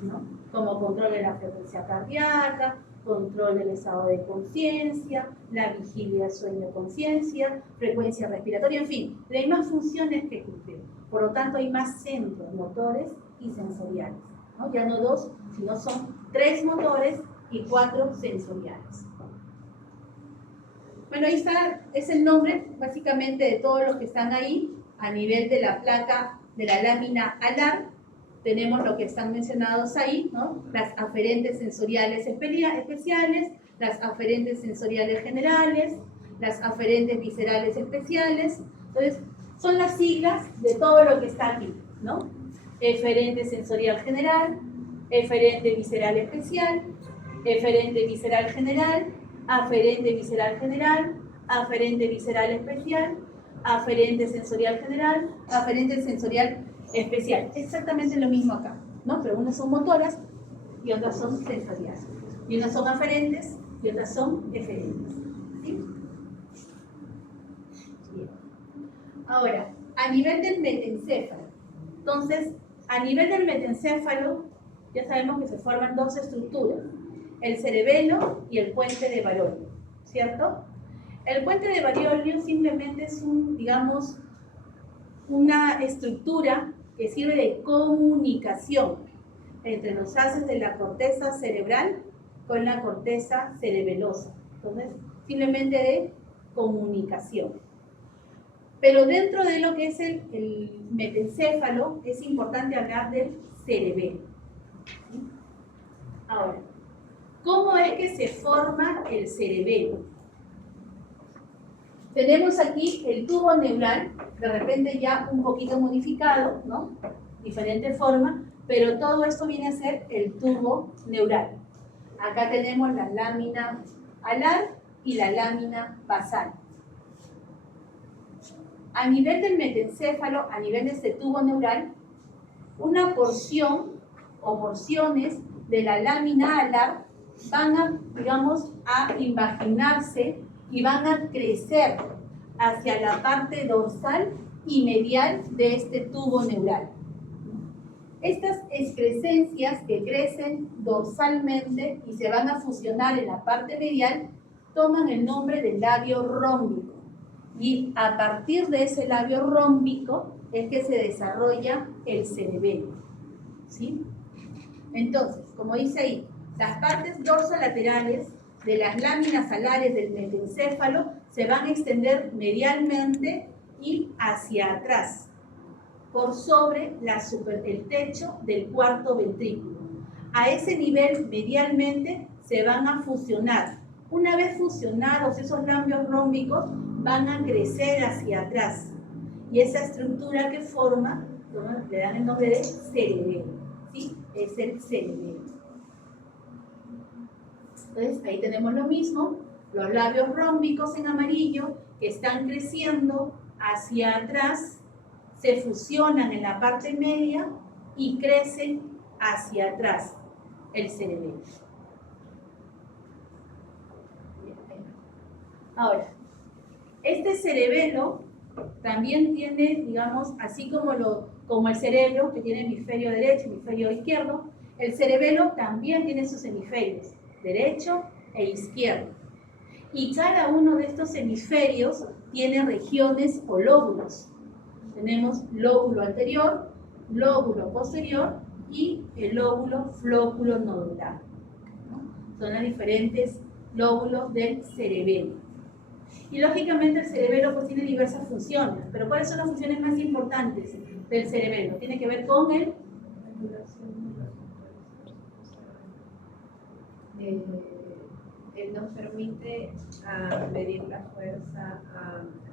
¿no? Como control de la frecuencia cardíaca, control del estado de conciencia, la vigilia, sueño, conciencia, frecuencia respiratoria, en fin, hay más funciones que cumplir. Por lo tanto, hay más centros motores y sensoriales, ¿no? Ya no dos, sino son tres motores y cuatro sensoriales. Bueno, ahí está, es el nombre básicamente de todos los que están ahí. A nivel de la placa de la lámina alar, tenemos lo que están mencionados ahí, ¿no? Las aferentes sensoriales especiales, las aferentes sensoriales generales, las aferentes viscerales especiales. Entonces, son las siglas de todo lo que está aquí, ¿no? Eferente sensorial general, eferente visceral especial, eferente visceral general, aferente visceral general, aferente visceral especial, aferente sensorial general, aferente sensorial especial. Exactamente lo mismo acá, ¿no? Pero unas son motoras y otras son sensoriales. Y unas son aferentes y otras son eferentes. ¿Sí? Bien. Ahora, a nivel del metencéfalo. Entonces, a nivel del metencéfalo, ya sabemos que se forman dos estructuras, el cerebelo y el puente de Barolio, ¿cierto? El puente de Barolio simplemente es digamos, una estructura que sirve de comunicación entre los haces de la corteza cerebral con la corteza cerebelosa. Entonces, simplemente de comunicación. Pero dentro de lo que es el metencéfalo, es importante hablar del cerebelo. ¿Sí? Ahora, ¿cómo es que se forma el cerebelo? Tenemos aquí el tubo neural, de repente ya un poquito modificado, ¿no? Diferente forma, pero todo esto viene a ser el tubo neural. Acá tenemos la lámina alar y la lámina basal. A nivel del metencéfalo, a nivel de este tubo neural, una porción o porciones de la lámina alar van a, digamos, a imaginarse y van a crecer hacia la parte dorsal y medial de este tubo neural. Estas excrescencias que crecen dorsalmente y se van a fusionar en la parte medial toman el nombre de labio rómbico. Y a partir de ese labio rómbico es que se desarrolla el cerebelo. ¿Sí? Entonces, como dice ahí, las partes dorsolaterales de las láminas alares del metencéfalo se van a extender medialmente y hacia atrás, por sobre el techo del cuarto ventrículo. A ese nivel, medialmente, se van a fusionar. Una vez fusionados esos labios rómbicos, van a crecer hacia atrás. Y esa estructura que forma, le dan el nombre de cerebelo. ¿Sí? Es el cerebelo. Entonces, ahí tenemos lo mismo, los labios rómbicos en amarillo que están creciendo hacia atrás, se fusionan en la parte media y crecen hacia atrás, el cerebelo. Ahora, este cerebelo también tiene, digamos, así como el cerebro, que tiene hemisferio derecho y hemisferio izquierdo, el cerebelo también tiene sus hemisferios, derecho e izquierdo. Y cada uno de estos hemisferios tiene regiones o lóbulos. Tenemos lóbulo anterior, lóbulo posterior y el lóbulo flóculo nodular, ¿no? Son los diferentes lóbulos del cerebelo. Y lógicamente el cerebelo pues tiene diversas funciones, pero ¿cuáles son las funciones más importantes del cerebelo? Tiene que ver con el... Él nos permite medir la fuerza,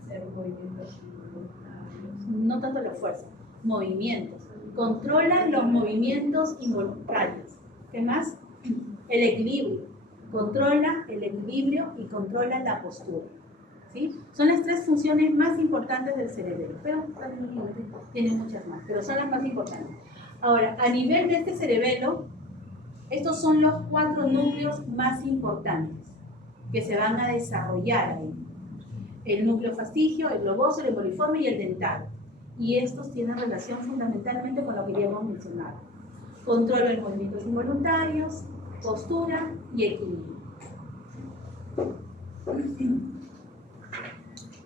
hacer movimientos involuntarios. No tanto la fuerza, movimientos. Controla los movimientos involuntarios. ¿Qué más? El equilibrio. Controla el equilibrio y controla la postura. ¿Sí? Son las tres funciones más importantes del cerebelo, pero tiene muchas más, pero son las más importantes. Ahora, a nivel de este cerebelo, estos son los 4 núcleos más importantes que se van a desarrollar ahí. El núcleo fastigio, el globoso, el emboliforme y el dental. Y estos tienen relación fundamentalmente con lo que ya hemos mencionado. Control de movimientos involuntarios, postura y equilibrio.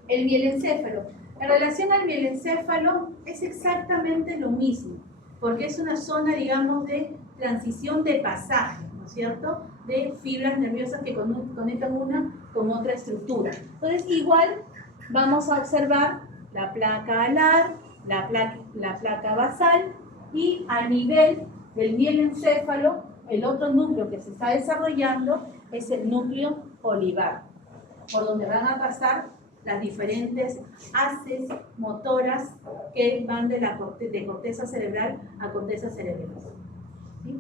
El mielencéfalo. En relación al mielencéfalo es exactamente lo mismo, porque es una zona, digamos, de transición de pasaje, ¿no es cierto?, de fibras nerviosas que conectan una con otra estructura. Entonces, igual vamos a observar la placa alar, la placa basal, y a nivel del mielencéfalo, el otro núcleo que se está desarrollando es el núcleo olivar, por donde van a pasar las diferentes haces motoras que van de corteza cerebral a corteza cerebrosa. ¿Sí?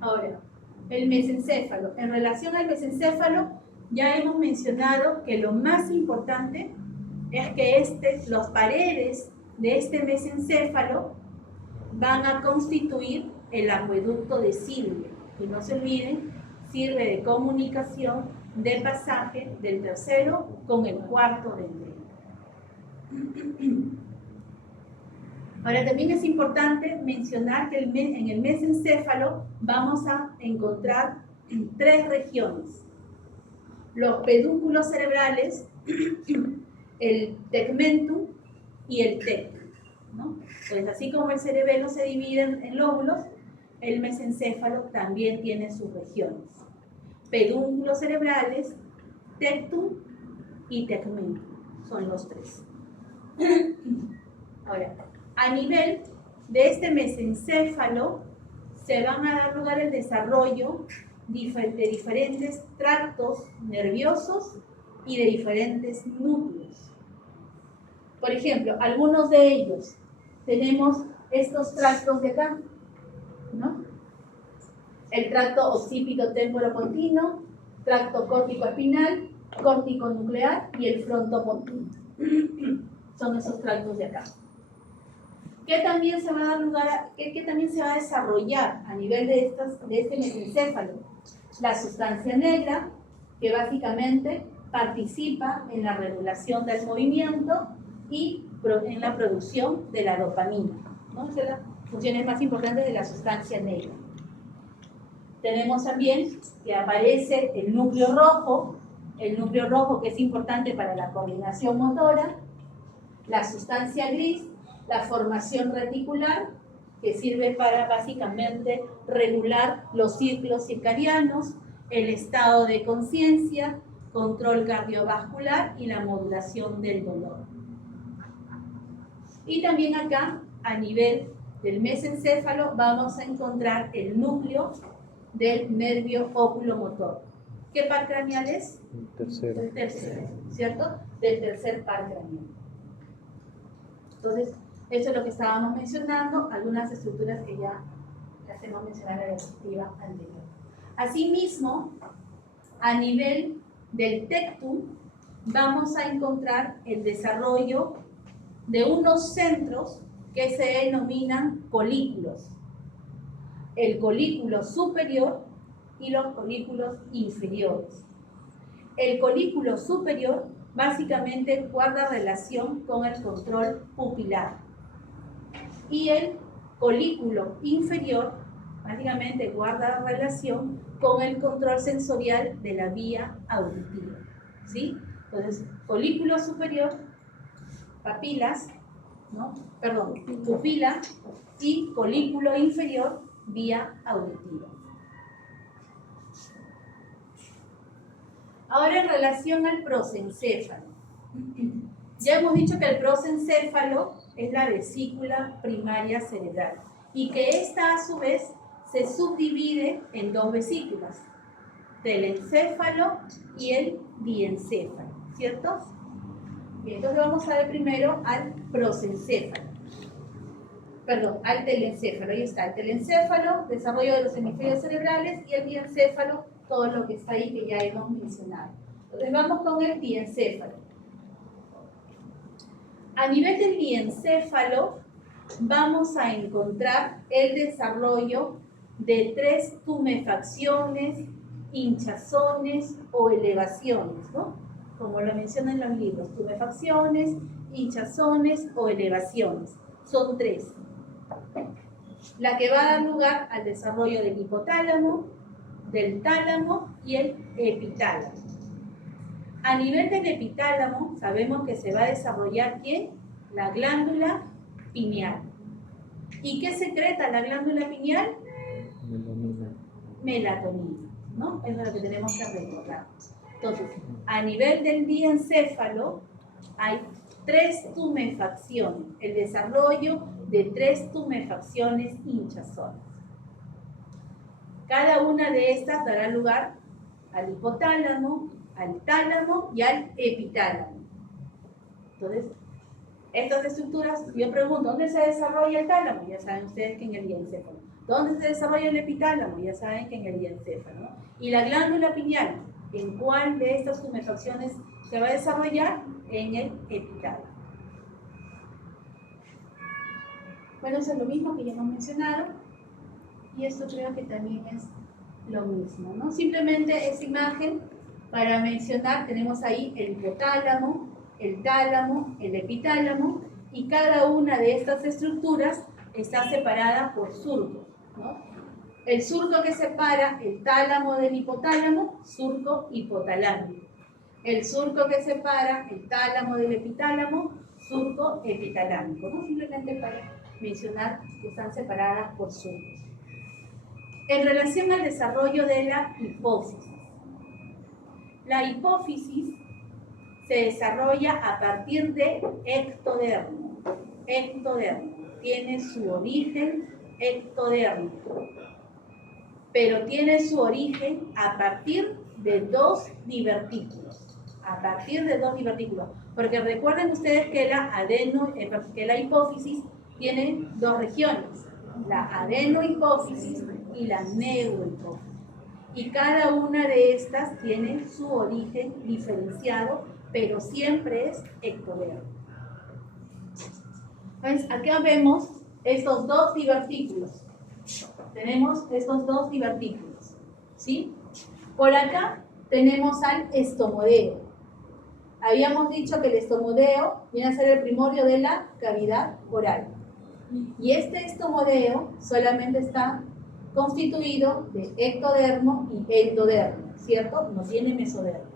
Ahora, el mesencéfalo. En relación al mesencéfalo, ya hemos mencionado que lo más importante es que las paredes de este mesencéfalo van a constituir el acueducto de Silvia. Y no se olviden, sirve de comunicación, de pasaje del tercero con el cuarto ventrículo. Ahora, también es importante mencionar que en el mesencéfalo vamos a encontrar 3 regiones: los pedúnculos cerebrales, el tegmentum y el tectum, ¿no? Entonces, así como el cerebelo se divide en lóbulos, el mesencéfalo también tiene sus regiones: pedúnculos cerebrales, tectum y tegmentum. son los tres. Ahora, a nivel de este mesencéfalo se van a dar lugar el desarrollo de diferentes tractos nerviosos y de diferentes núcleos. Por ejemplo, algunos de ellos tenemos estos tractos de acá, ¿no? El tracto occipito temporopontino, tracto córtico-espinal, córtico-nuclear y el frontopontino. Son esos tractos de acá. ¿Qué también se va a dar lugar qué también se va a desarrollar a nivel de este mesencéfalo? La sustancia negra, que básicamente participa en la regulación del movimiento y en la producción de la dopamina, ¿no? Esas son las funciones más importantes de la sustancia negra. Tenemos también que aparece el núcleo rojo que es importante para la coordinación motora, la sustancia gris, la formación reticular, que sirve para básicamente regular los ciclos circadianos, el estado de conciencia, control cardiovascular y la modulación del dolor. Y también acá, a nivel del mesencéfalo, vamos a encontrar el núcleo del nervio oculomotor. ¿Qué par craneal es? El tercero. El tercero, ¿cierto? Del tercer par craneal. Entonces, eso es lo que estábamos mencionando, algunas estructuras que ya las hemos mencionado en la diapositiva anterior. Asimismo, a nivel del tectum, vamos a encontrar el desarrollo de unos centros que se denominan colículos. El colículo superior y los colículos inferiores. El colículo superior básicamente guarda relación con el control pupilar. Y el colículo inferior básicamente guarda relación con el control sensorial de la vía auditiva. ¿Sí? Entonces, colículo superior, papilas, ¿no? Perdón, pupila, y colículo inferior, vía auditiva. Ahora, en relación al prosencéfalo. Ya hemos dicho que el prosencéfalo es la vesícula primaria cerebral y que esta, a su vez, se subdivide en dos vesículas, telencéfalo y el diencéfalo, ¿cierto? Bien, entonces vamos a ver primero al prosencéfalo. Perdón, al telencéfalo. Ahí está el telencéfalo, desarrollo de los hemisferios cerebrales, y el diencéfalo, todo lo que está ahí que ya hemos mencionado. Entonces vamos con el diencéfalo. A nivel del diencéfalo vamos a encontrar el desarrollo de 3 tumefacciones, hinchazones o elevaciones, ¿no? Como lo mencionan los libros, tumefacciones, hinchazones o elevaciones. Son 3. La que va a dar lugar al desarrollo del hipotálamo, del tálamo y el epitálamo. A nivel del epitálamo, sabemos que se va a desarrollar, ¿qué? La glándula pineal. ¿Y qué secreta la glándula pineal? Melatonina, ¿no? Eso es lo que tenemos que recordar. Entonces, a nivel del diencéfalo, hay 3 tumefacciones, el desarrollo de 3 tumefacciones hinchazonas. Cada una de estas dará lugar al hipotálamo, al tálamo y al epitálamo. Entonces, estas estructuras, yo pregunto, ¿dónde se desarrolla el tálamo? Ya saben ustedes que en el diencéfalo. ¿Dónde se desarrolla el epitálamo? Ya saben que en el diencéfalo, ¿no? Y la glándula pineal, ¿en cuál de estas tumefacciones se va a desarrollar? En el epitálamo. Bueno, eso es lo mismo que ya hemos mencionado, y esto creo que también es lo mismo, ¿no? Simplemente esa imagen para mencionar, tenemos ahí el hipotálamo, el tálamo, el epitálamo, y cada una de estas estructuras está separada por surcos, ¿no? El surco que separa el tálamo del hipotálamo, surco hipotalámico. El surco que separa el tálamo del epitálamo, surco epitalámico, ¿no? Simplemente para mencionar que están separadas por surcos. En relación al desarrollo de la hipófisis. La hipófisis se desarrolla a partir de ectodermo. Ectodermo. Tiene su origen ectodérmico, pero tiene su origen a partir de dos divertículos. A partir de dos divertículos. Porque recuerden ustedes que la hipófisis tiene dos regiones, la adenohipófisis y la neurohipófisis. Y cada una de estas tiene su origen diferenciado, pero siempre es ectodérmico. Entonces, acá vemos estos dos divertículos. Tenemos estos dos divertículos, ¿sí? Por acá tenemos al estomodeo. Habíamos dicho que el estomodeo viene a ser el primorio de la cavidad oral. Y este estomodeo solamente está constituido de ectodermo y endodermo, ¿cierto? No tiene mesodermo.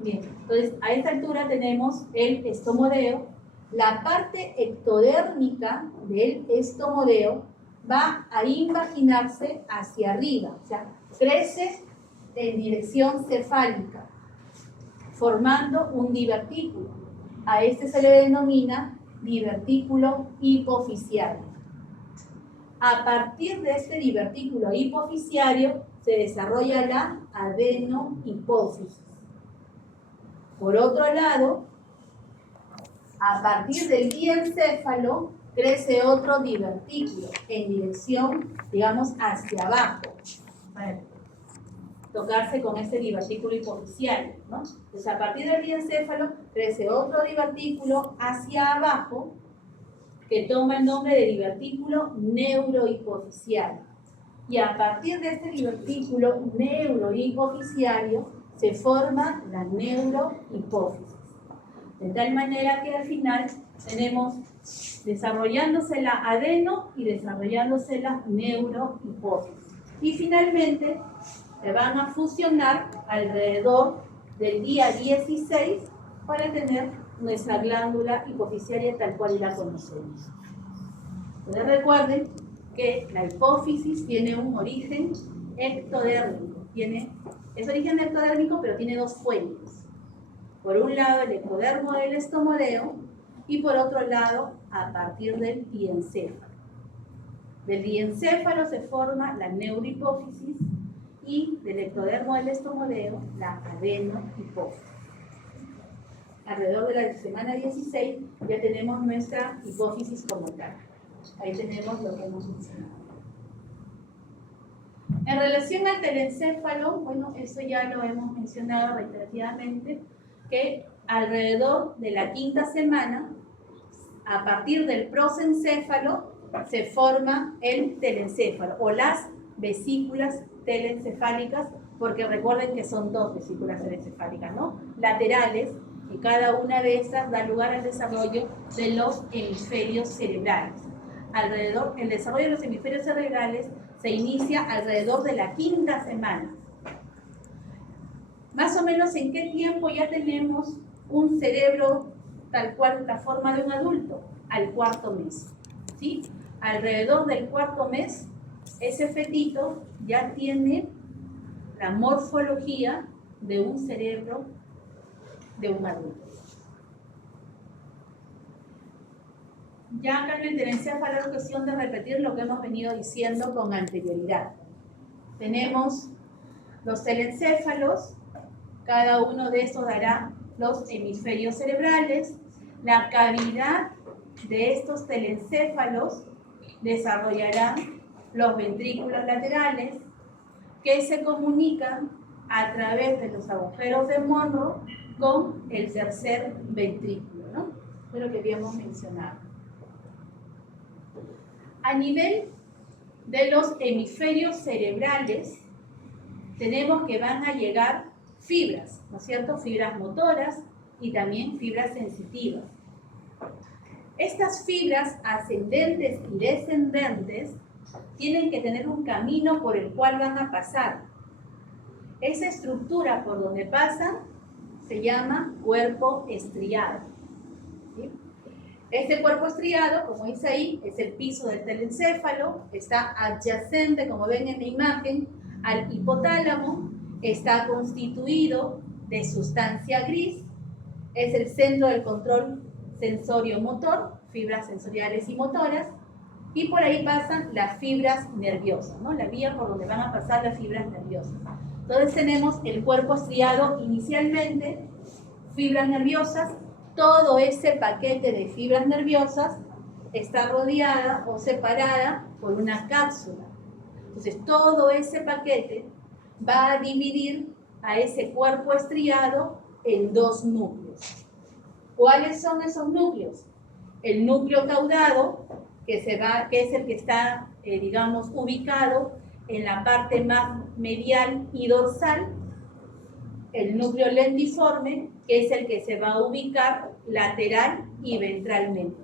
Bien, entonces a esta altura tenemos el estomodeo. La parte ectodérmica del estomodeo va a invaginarse hacia arriba, o sea, crece en dirección cefálica, formando un divertículo. A este se le denomina divertículo hipoficiario. A partir de este divertículo hipoficiario se desarrolla la adenohipófisis. Por otro lado, a partir del diencéfalo crece otro divertículo en dirección, digamos, hacia abajo. Para tocarse con este divertículo hipoficiario, ¿no? Entonces, a partir del diencéfalo crece otro divertículo hacia abajo que toma el nombre de divertículo neurohipoficiario. Y a partir de este divertículo neurohipoficiario se forma la neurohipófisis. De tal manera que al final tenemos desarrollándose la adeno y desarrollándose la neurohipófisis. Y finalmente se van a fusionar alrededor del día 16 para tener nuestra glándula hipoficiaria tal cual la conocemos. Entonces recuerden que la hipófisis tiene un origen ectodérmico. Es origen ectodérmico, pero tiene dos fuentes. Por un lado, el ectodermo del estomodeo y por otro lado, a partir del diencéfalo. Del diencéfalo se forma la neurohipófisis y del ectodermo del estomodeo la adenohipófisis. Alrededor de la semana 16 ya tenemos nuestra hipófisis como tal. Ahí tenemos lo que hemos mencionado. En relación al telencéfalo, bueno, eso ya lo hemos mencionado reiterativamente, que alrededor de la quinta semana, a partir del prosencéfalo, se forma el telencéfalo o las vesículas telencefálicas, porque recuerden que son dos vesículas telencefálicas, ¿no? Laterales, y cada una de estas da lugar al desarrollo de los hemisferios cerebrales. El desarrollo de los hemisferios cerebrales se inicia alrededor de la quinta semana. Más o menos en qué tiempo ya tenemos un cerebro tal cual la forma de un adulto, al cuarto mes, ¿sí? Alrededor del cuarto mes, ese fetito ya tiene la morfología de un cerebro de un adulto. Ya acá en el telencéfalo es cuestión de repetir lo que hemos venido diciendo con anterioridad. Tenemos los telencéfalos, cada uno de estos dará los hemisferios cerebrales. La cavidad de estos telencéfalos desarrollará los ventrículos laterales que se comunican a través de los agujeros de Monro con el tercer ventrículo, ¿no? Es lo que habíamos mencionado. A nivel de los hemisferios cerebrales, tenemos que van a llegar fibras, ¿no es cierto? Fibras motoras y también fibras sensitivas. Estas fibras ascendentes y descendentes tienen que tener un camino por el cual van a pasar. Esa estructura por donde pasan se llama cuerpo estriado, ¿sí? Este cuerpo estriado, como dice ahí, es el piso del telencéfalo, está adyacente, como ven en la imagen, al hipotálamo, está constituido de sustancia gris es el centro del control sensorio-motor, fibras sensoriales y motoras, y por ahí pasan las fibras nerviosas, ¿no? La vía por donde van a pasar las fibras nerviosas. Entonces tenemos el cuerpo estriado inicialmente, fibras nerviosas, todo ese paquete de fibras nerviosas está rodeada o separada por una cápsula. Entonces todo ese paquete va a dividir a ese cuerpo estriado en dos núcleos. ¿Cuáles son esos núcleos? El núcleo caudado, que es el que está, digamos, ubicado en la parte más medial y dorsal, el núcleo lentiforme, que es el que se va a ubicar lateral y ventralmente,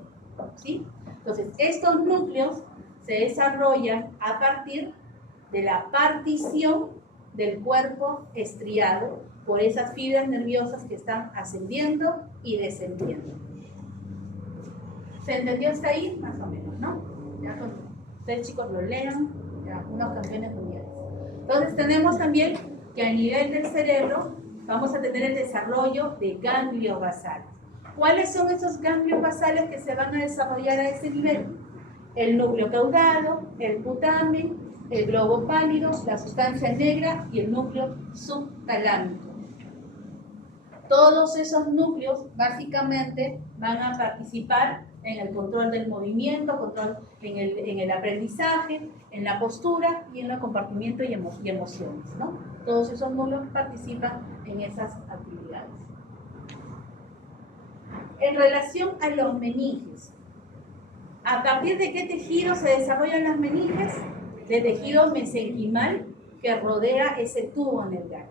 ¿sí? Entonces, estos núcleos se desarrollan a partir de la partición del cuerpo estriado por esas fibras nerviosas que están ascendiendo y descendiendo. ¿Se entendió hasta ahí? Más o menos, ¿no? Ya con ustedes, chicos, lo lean, ya, unos campeones mundiales. Entonces tenemos también que a nivel del cerebro vamos a tener el desarrollo de ganglios basales. ¿Cuáles son esos ganglios basales que se van a desarrollar a ese nivel? El núcleo caudado, el putamen, el globo pálido, la sustancia negra y el núcleo subtalámico. Todos esos núcleos básicamente van a participar en el control del movimiento, control en el aprendizaje, en la postura y en el compartimiento y emociones, ¿no? Todos esos núcleos participan en esas actividades. En relación a los meninges, ¿a partir de qué tejido se desarrollan las meninges? De tejido mesenquimal que rodea ese tubo neural.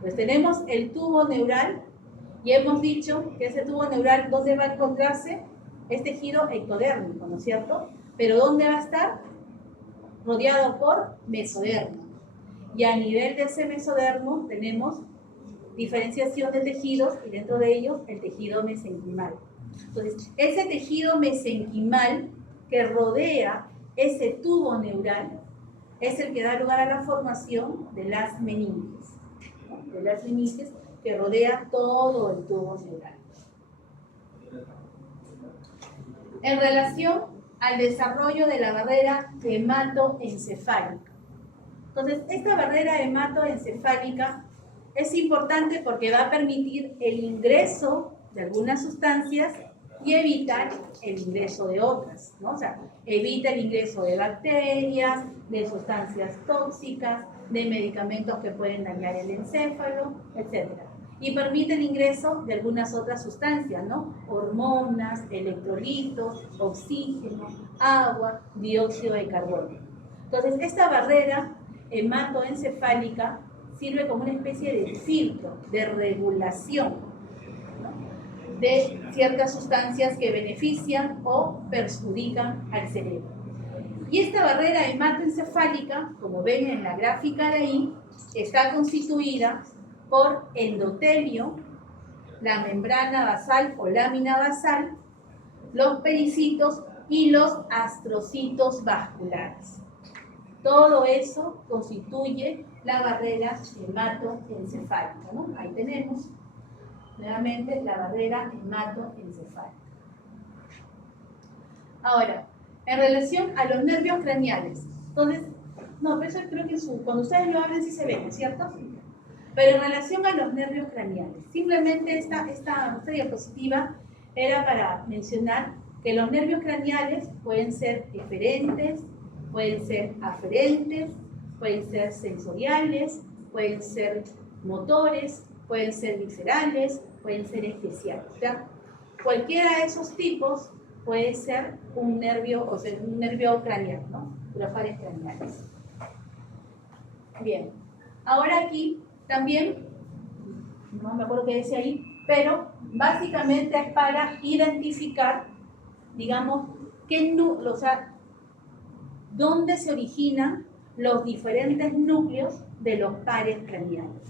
Pues tenemos el tubo neural y hemos dicho que ese tubo neural, ¿dónde va a encontrarse? Es tejido ectodérmico, ¿no es cierto? Pero ¿dónde va a estar? Rodeado por mesodermo. Y a nivel de ese mesodermo tenemos diferenciación de tejidos y dentro de ellos el tejido mesenquimal. Entonces, ese tejido mesenquimal que rodea ese tubo neural es el que da lugar a la formación de las meninges, ¿no? De las meninges que rodea todo el tubo neural. En relación al desarrollo de la barrera hematoencefálica. Entonces, esta barrera hematoencefálica es importante porque va a permitir el ingreso de algunas sustancias y evitar el ingreso de otras, ¿no? O sea, evita el ingreso de bacterias, de sustancias tóxicas, de medicamentos que pueden dañar el encéfalo, etc. Y permite el ingreso de algunas otras sustancias, ¿no? Hormonas, electrolitos, oxígeno, agua, dióxido de carbono. Entonces, esta barrera hematoencefálica sirve como una especie de filtro, de regulación, ¿no? De ciertas sustancias que benefician o perjudican al cerebro. Y esta barrera hematoencefálica, como ven en la gráfica de ahí, está constituida por endotelio, la membrana basal o lámina basal, los pericitos y los astrocitos vasculares. Todo eso constituye la barrera hematoencefálica, ¿no? Ahí tenemos nuevamente la barrera hematoencefálica. Ahora, en relación a los nervios craneales, entonces, no, pero eso creo que cuando ustedes lo hablen sí se ven, ¿no es cierto? Pero en relación a los nervios craneales, simplemente esta diapositiva era para mencionar que los nervios craneales pueden ser eferentes, pueden ser aferentes, pueden ser sensoriales, pueden ser motores, pueden ser viscerales, pueden ser especiales, ¿ya? Cualquiera de esos tipos puede ser un nervio, o sea, un nervio craneal, ¿no? Los pares craneales. Bien, ahora aquí también, no me acuerdo qué decía ahí, pero básicamente es para identificar, digamos, o sea, dónde se originan los diferentes núcleos de los pares craneales.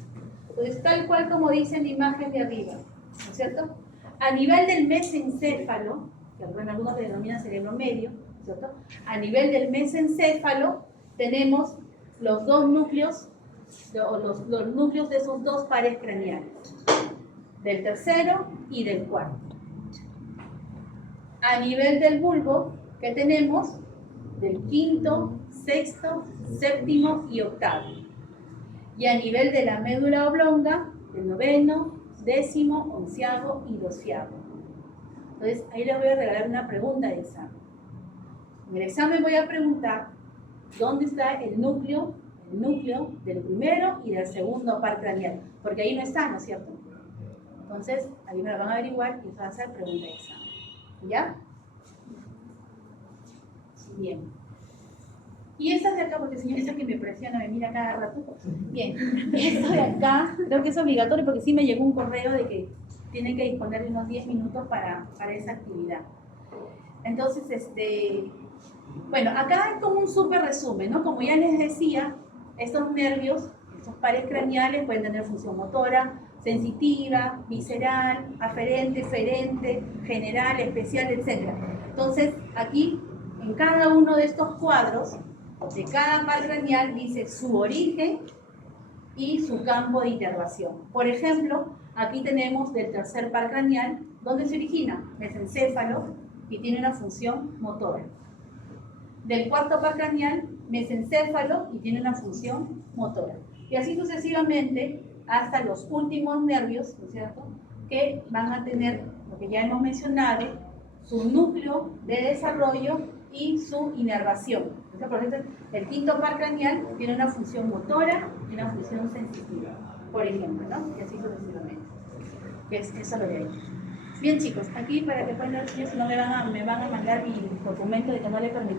Entonces, tal cual como dice en la imagen de arriba, ¿no es cierto? A nivel del mesencéfalo, que bueno, algunos le denominan cerebro medio, ¿cierto? A nivel del mesencéfalo tenemos los dos núcleos, los núcleos de esos dos pares craneales. del tercero y del cuarto. A nivel del bulbo, ¿qué tenemos? Del quinto, sexto, séptimo y octavo. Y a nivel de la médula oblonga, del noveno, décimo, onceavo y doceavo. Entonces, ahí les voy a regalar una pregunta de examen. En el examen voy a preguntar dónde está el núcleo del primero y del segundo par craneal, porque ahí no está, ¿no es cierto? Entonces, ahí me lo van a averiguar y les va a hacer pregunta de examen. ¿Ya? Bien. Y esta de acá, porque señorita que me presiona, me mira cada rato. Bien, esto de acá, creo que es obligatorio porque sí me llegó un correo de que tienen que disponer de unos 10 minutos para esa actividad. Entonces, bueno, acá es como un súper resumen, ¿no? Como ya les decía, estos nervios, estos pares craneales pueden tener función motora, sensitiva, visceral, aferente, ferente, general, especial, etc. Entonces, aquí, en cada uno de estos cuadros, de cada par craneal dice su origen y su campo de inervación. Por ejemplo, aquí tenemos del tercer par craneal, ¿dónde se origina? Mesencéfalo y tiene una función motora. Del cuarto par craneal, mesencéfalo y tiene una función motora. Y así sucesivamente hasta los últimos nervios, ¿no es cierto?, que van a tener, lo que ya hemos mencionado, su núcleo de desarrollo y su inervación. Por ejemplo, el quinto par craneal tiene una función motora y una función sensitiva, por ejemplo, ¿no? Y así sucesivamente. Eso lo de ahí. Bien, chicos, aquí para que puedan ver, si no me van a mandar mi documento de que no le permití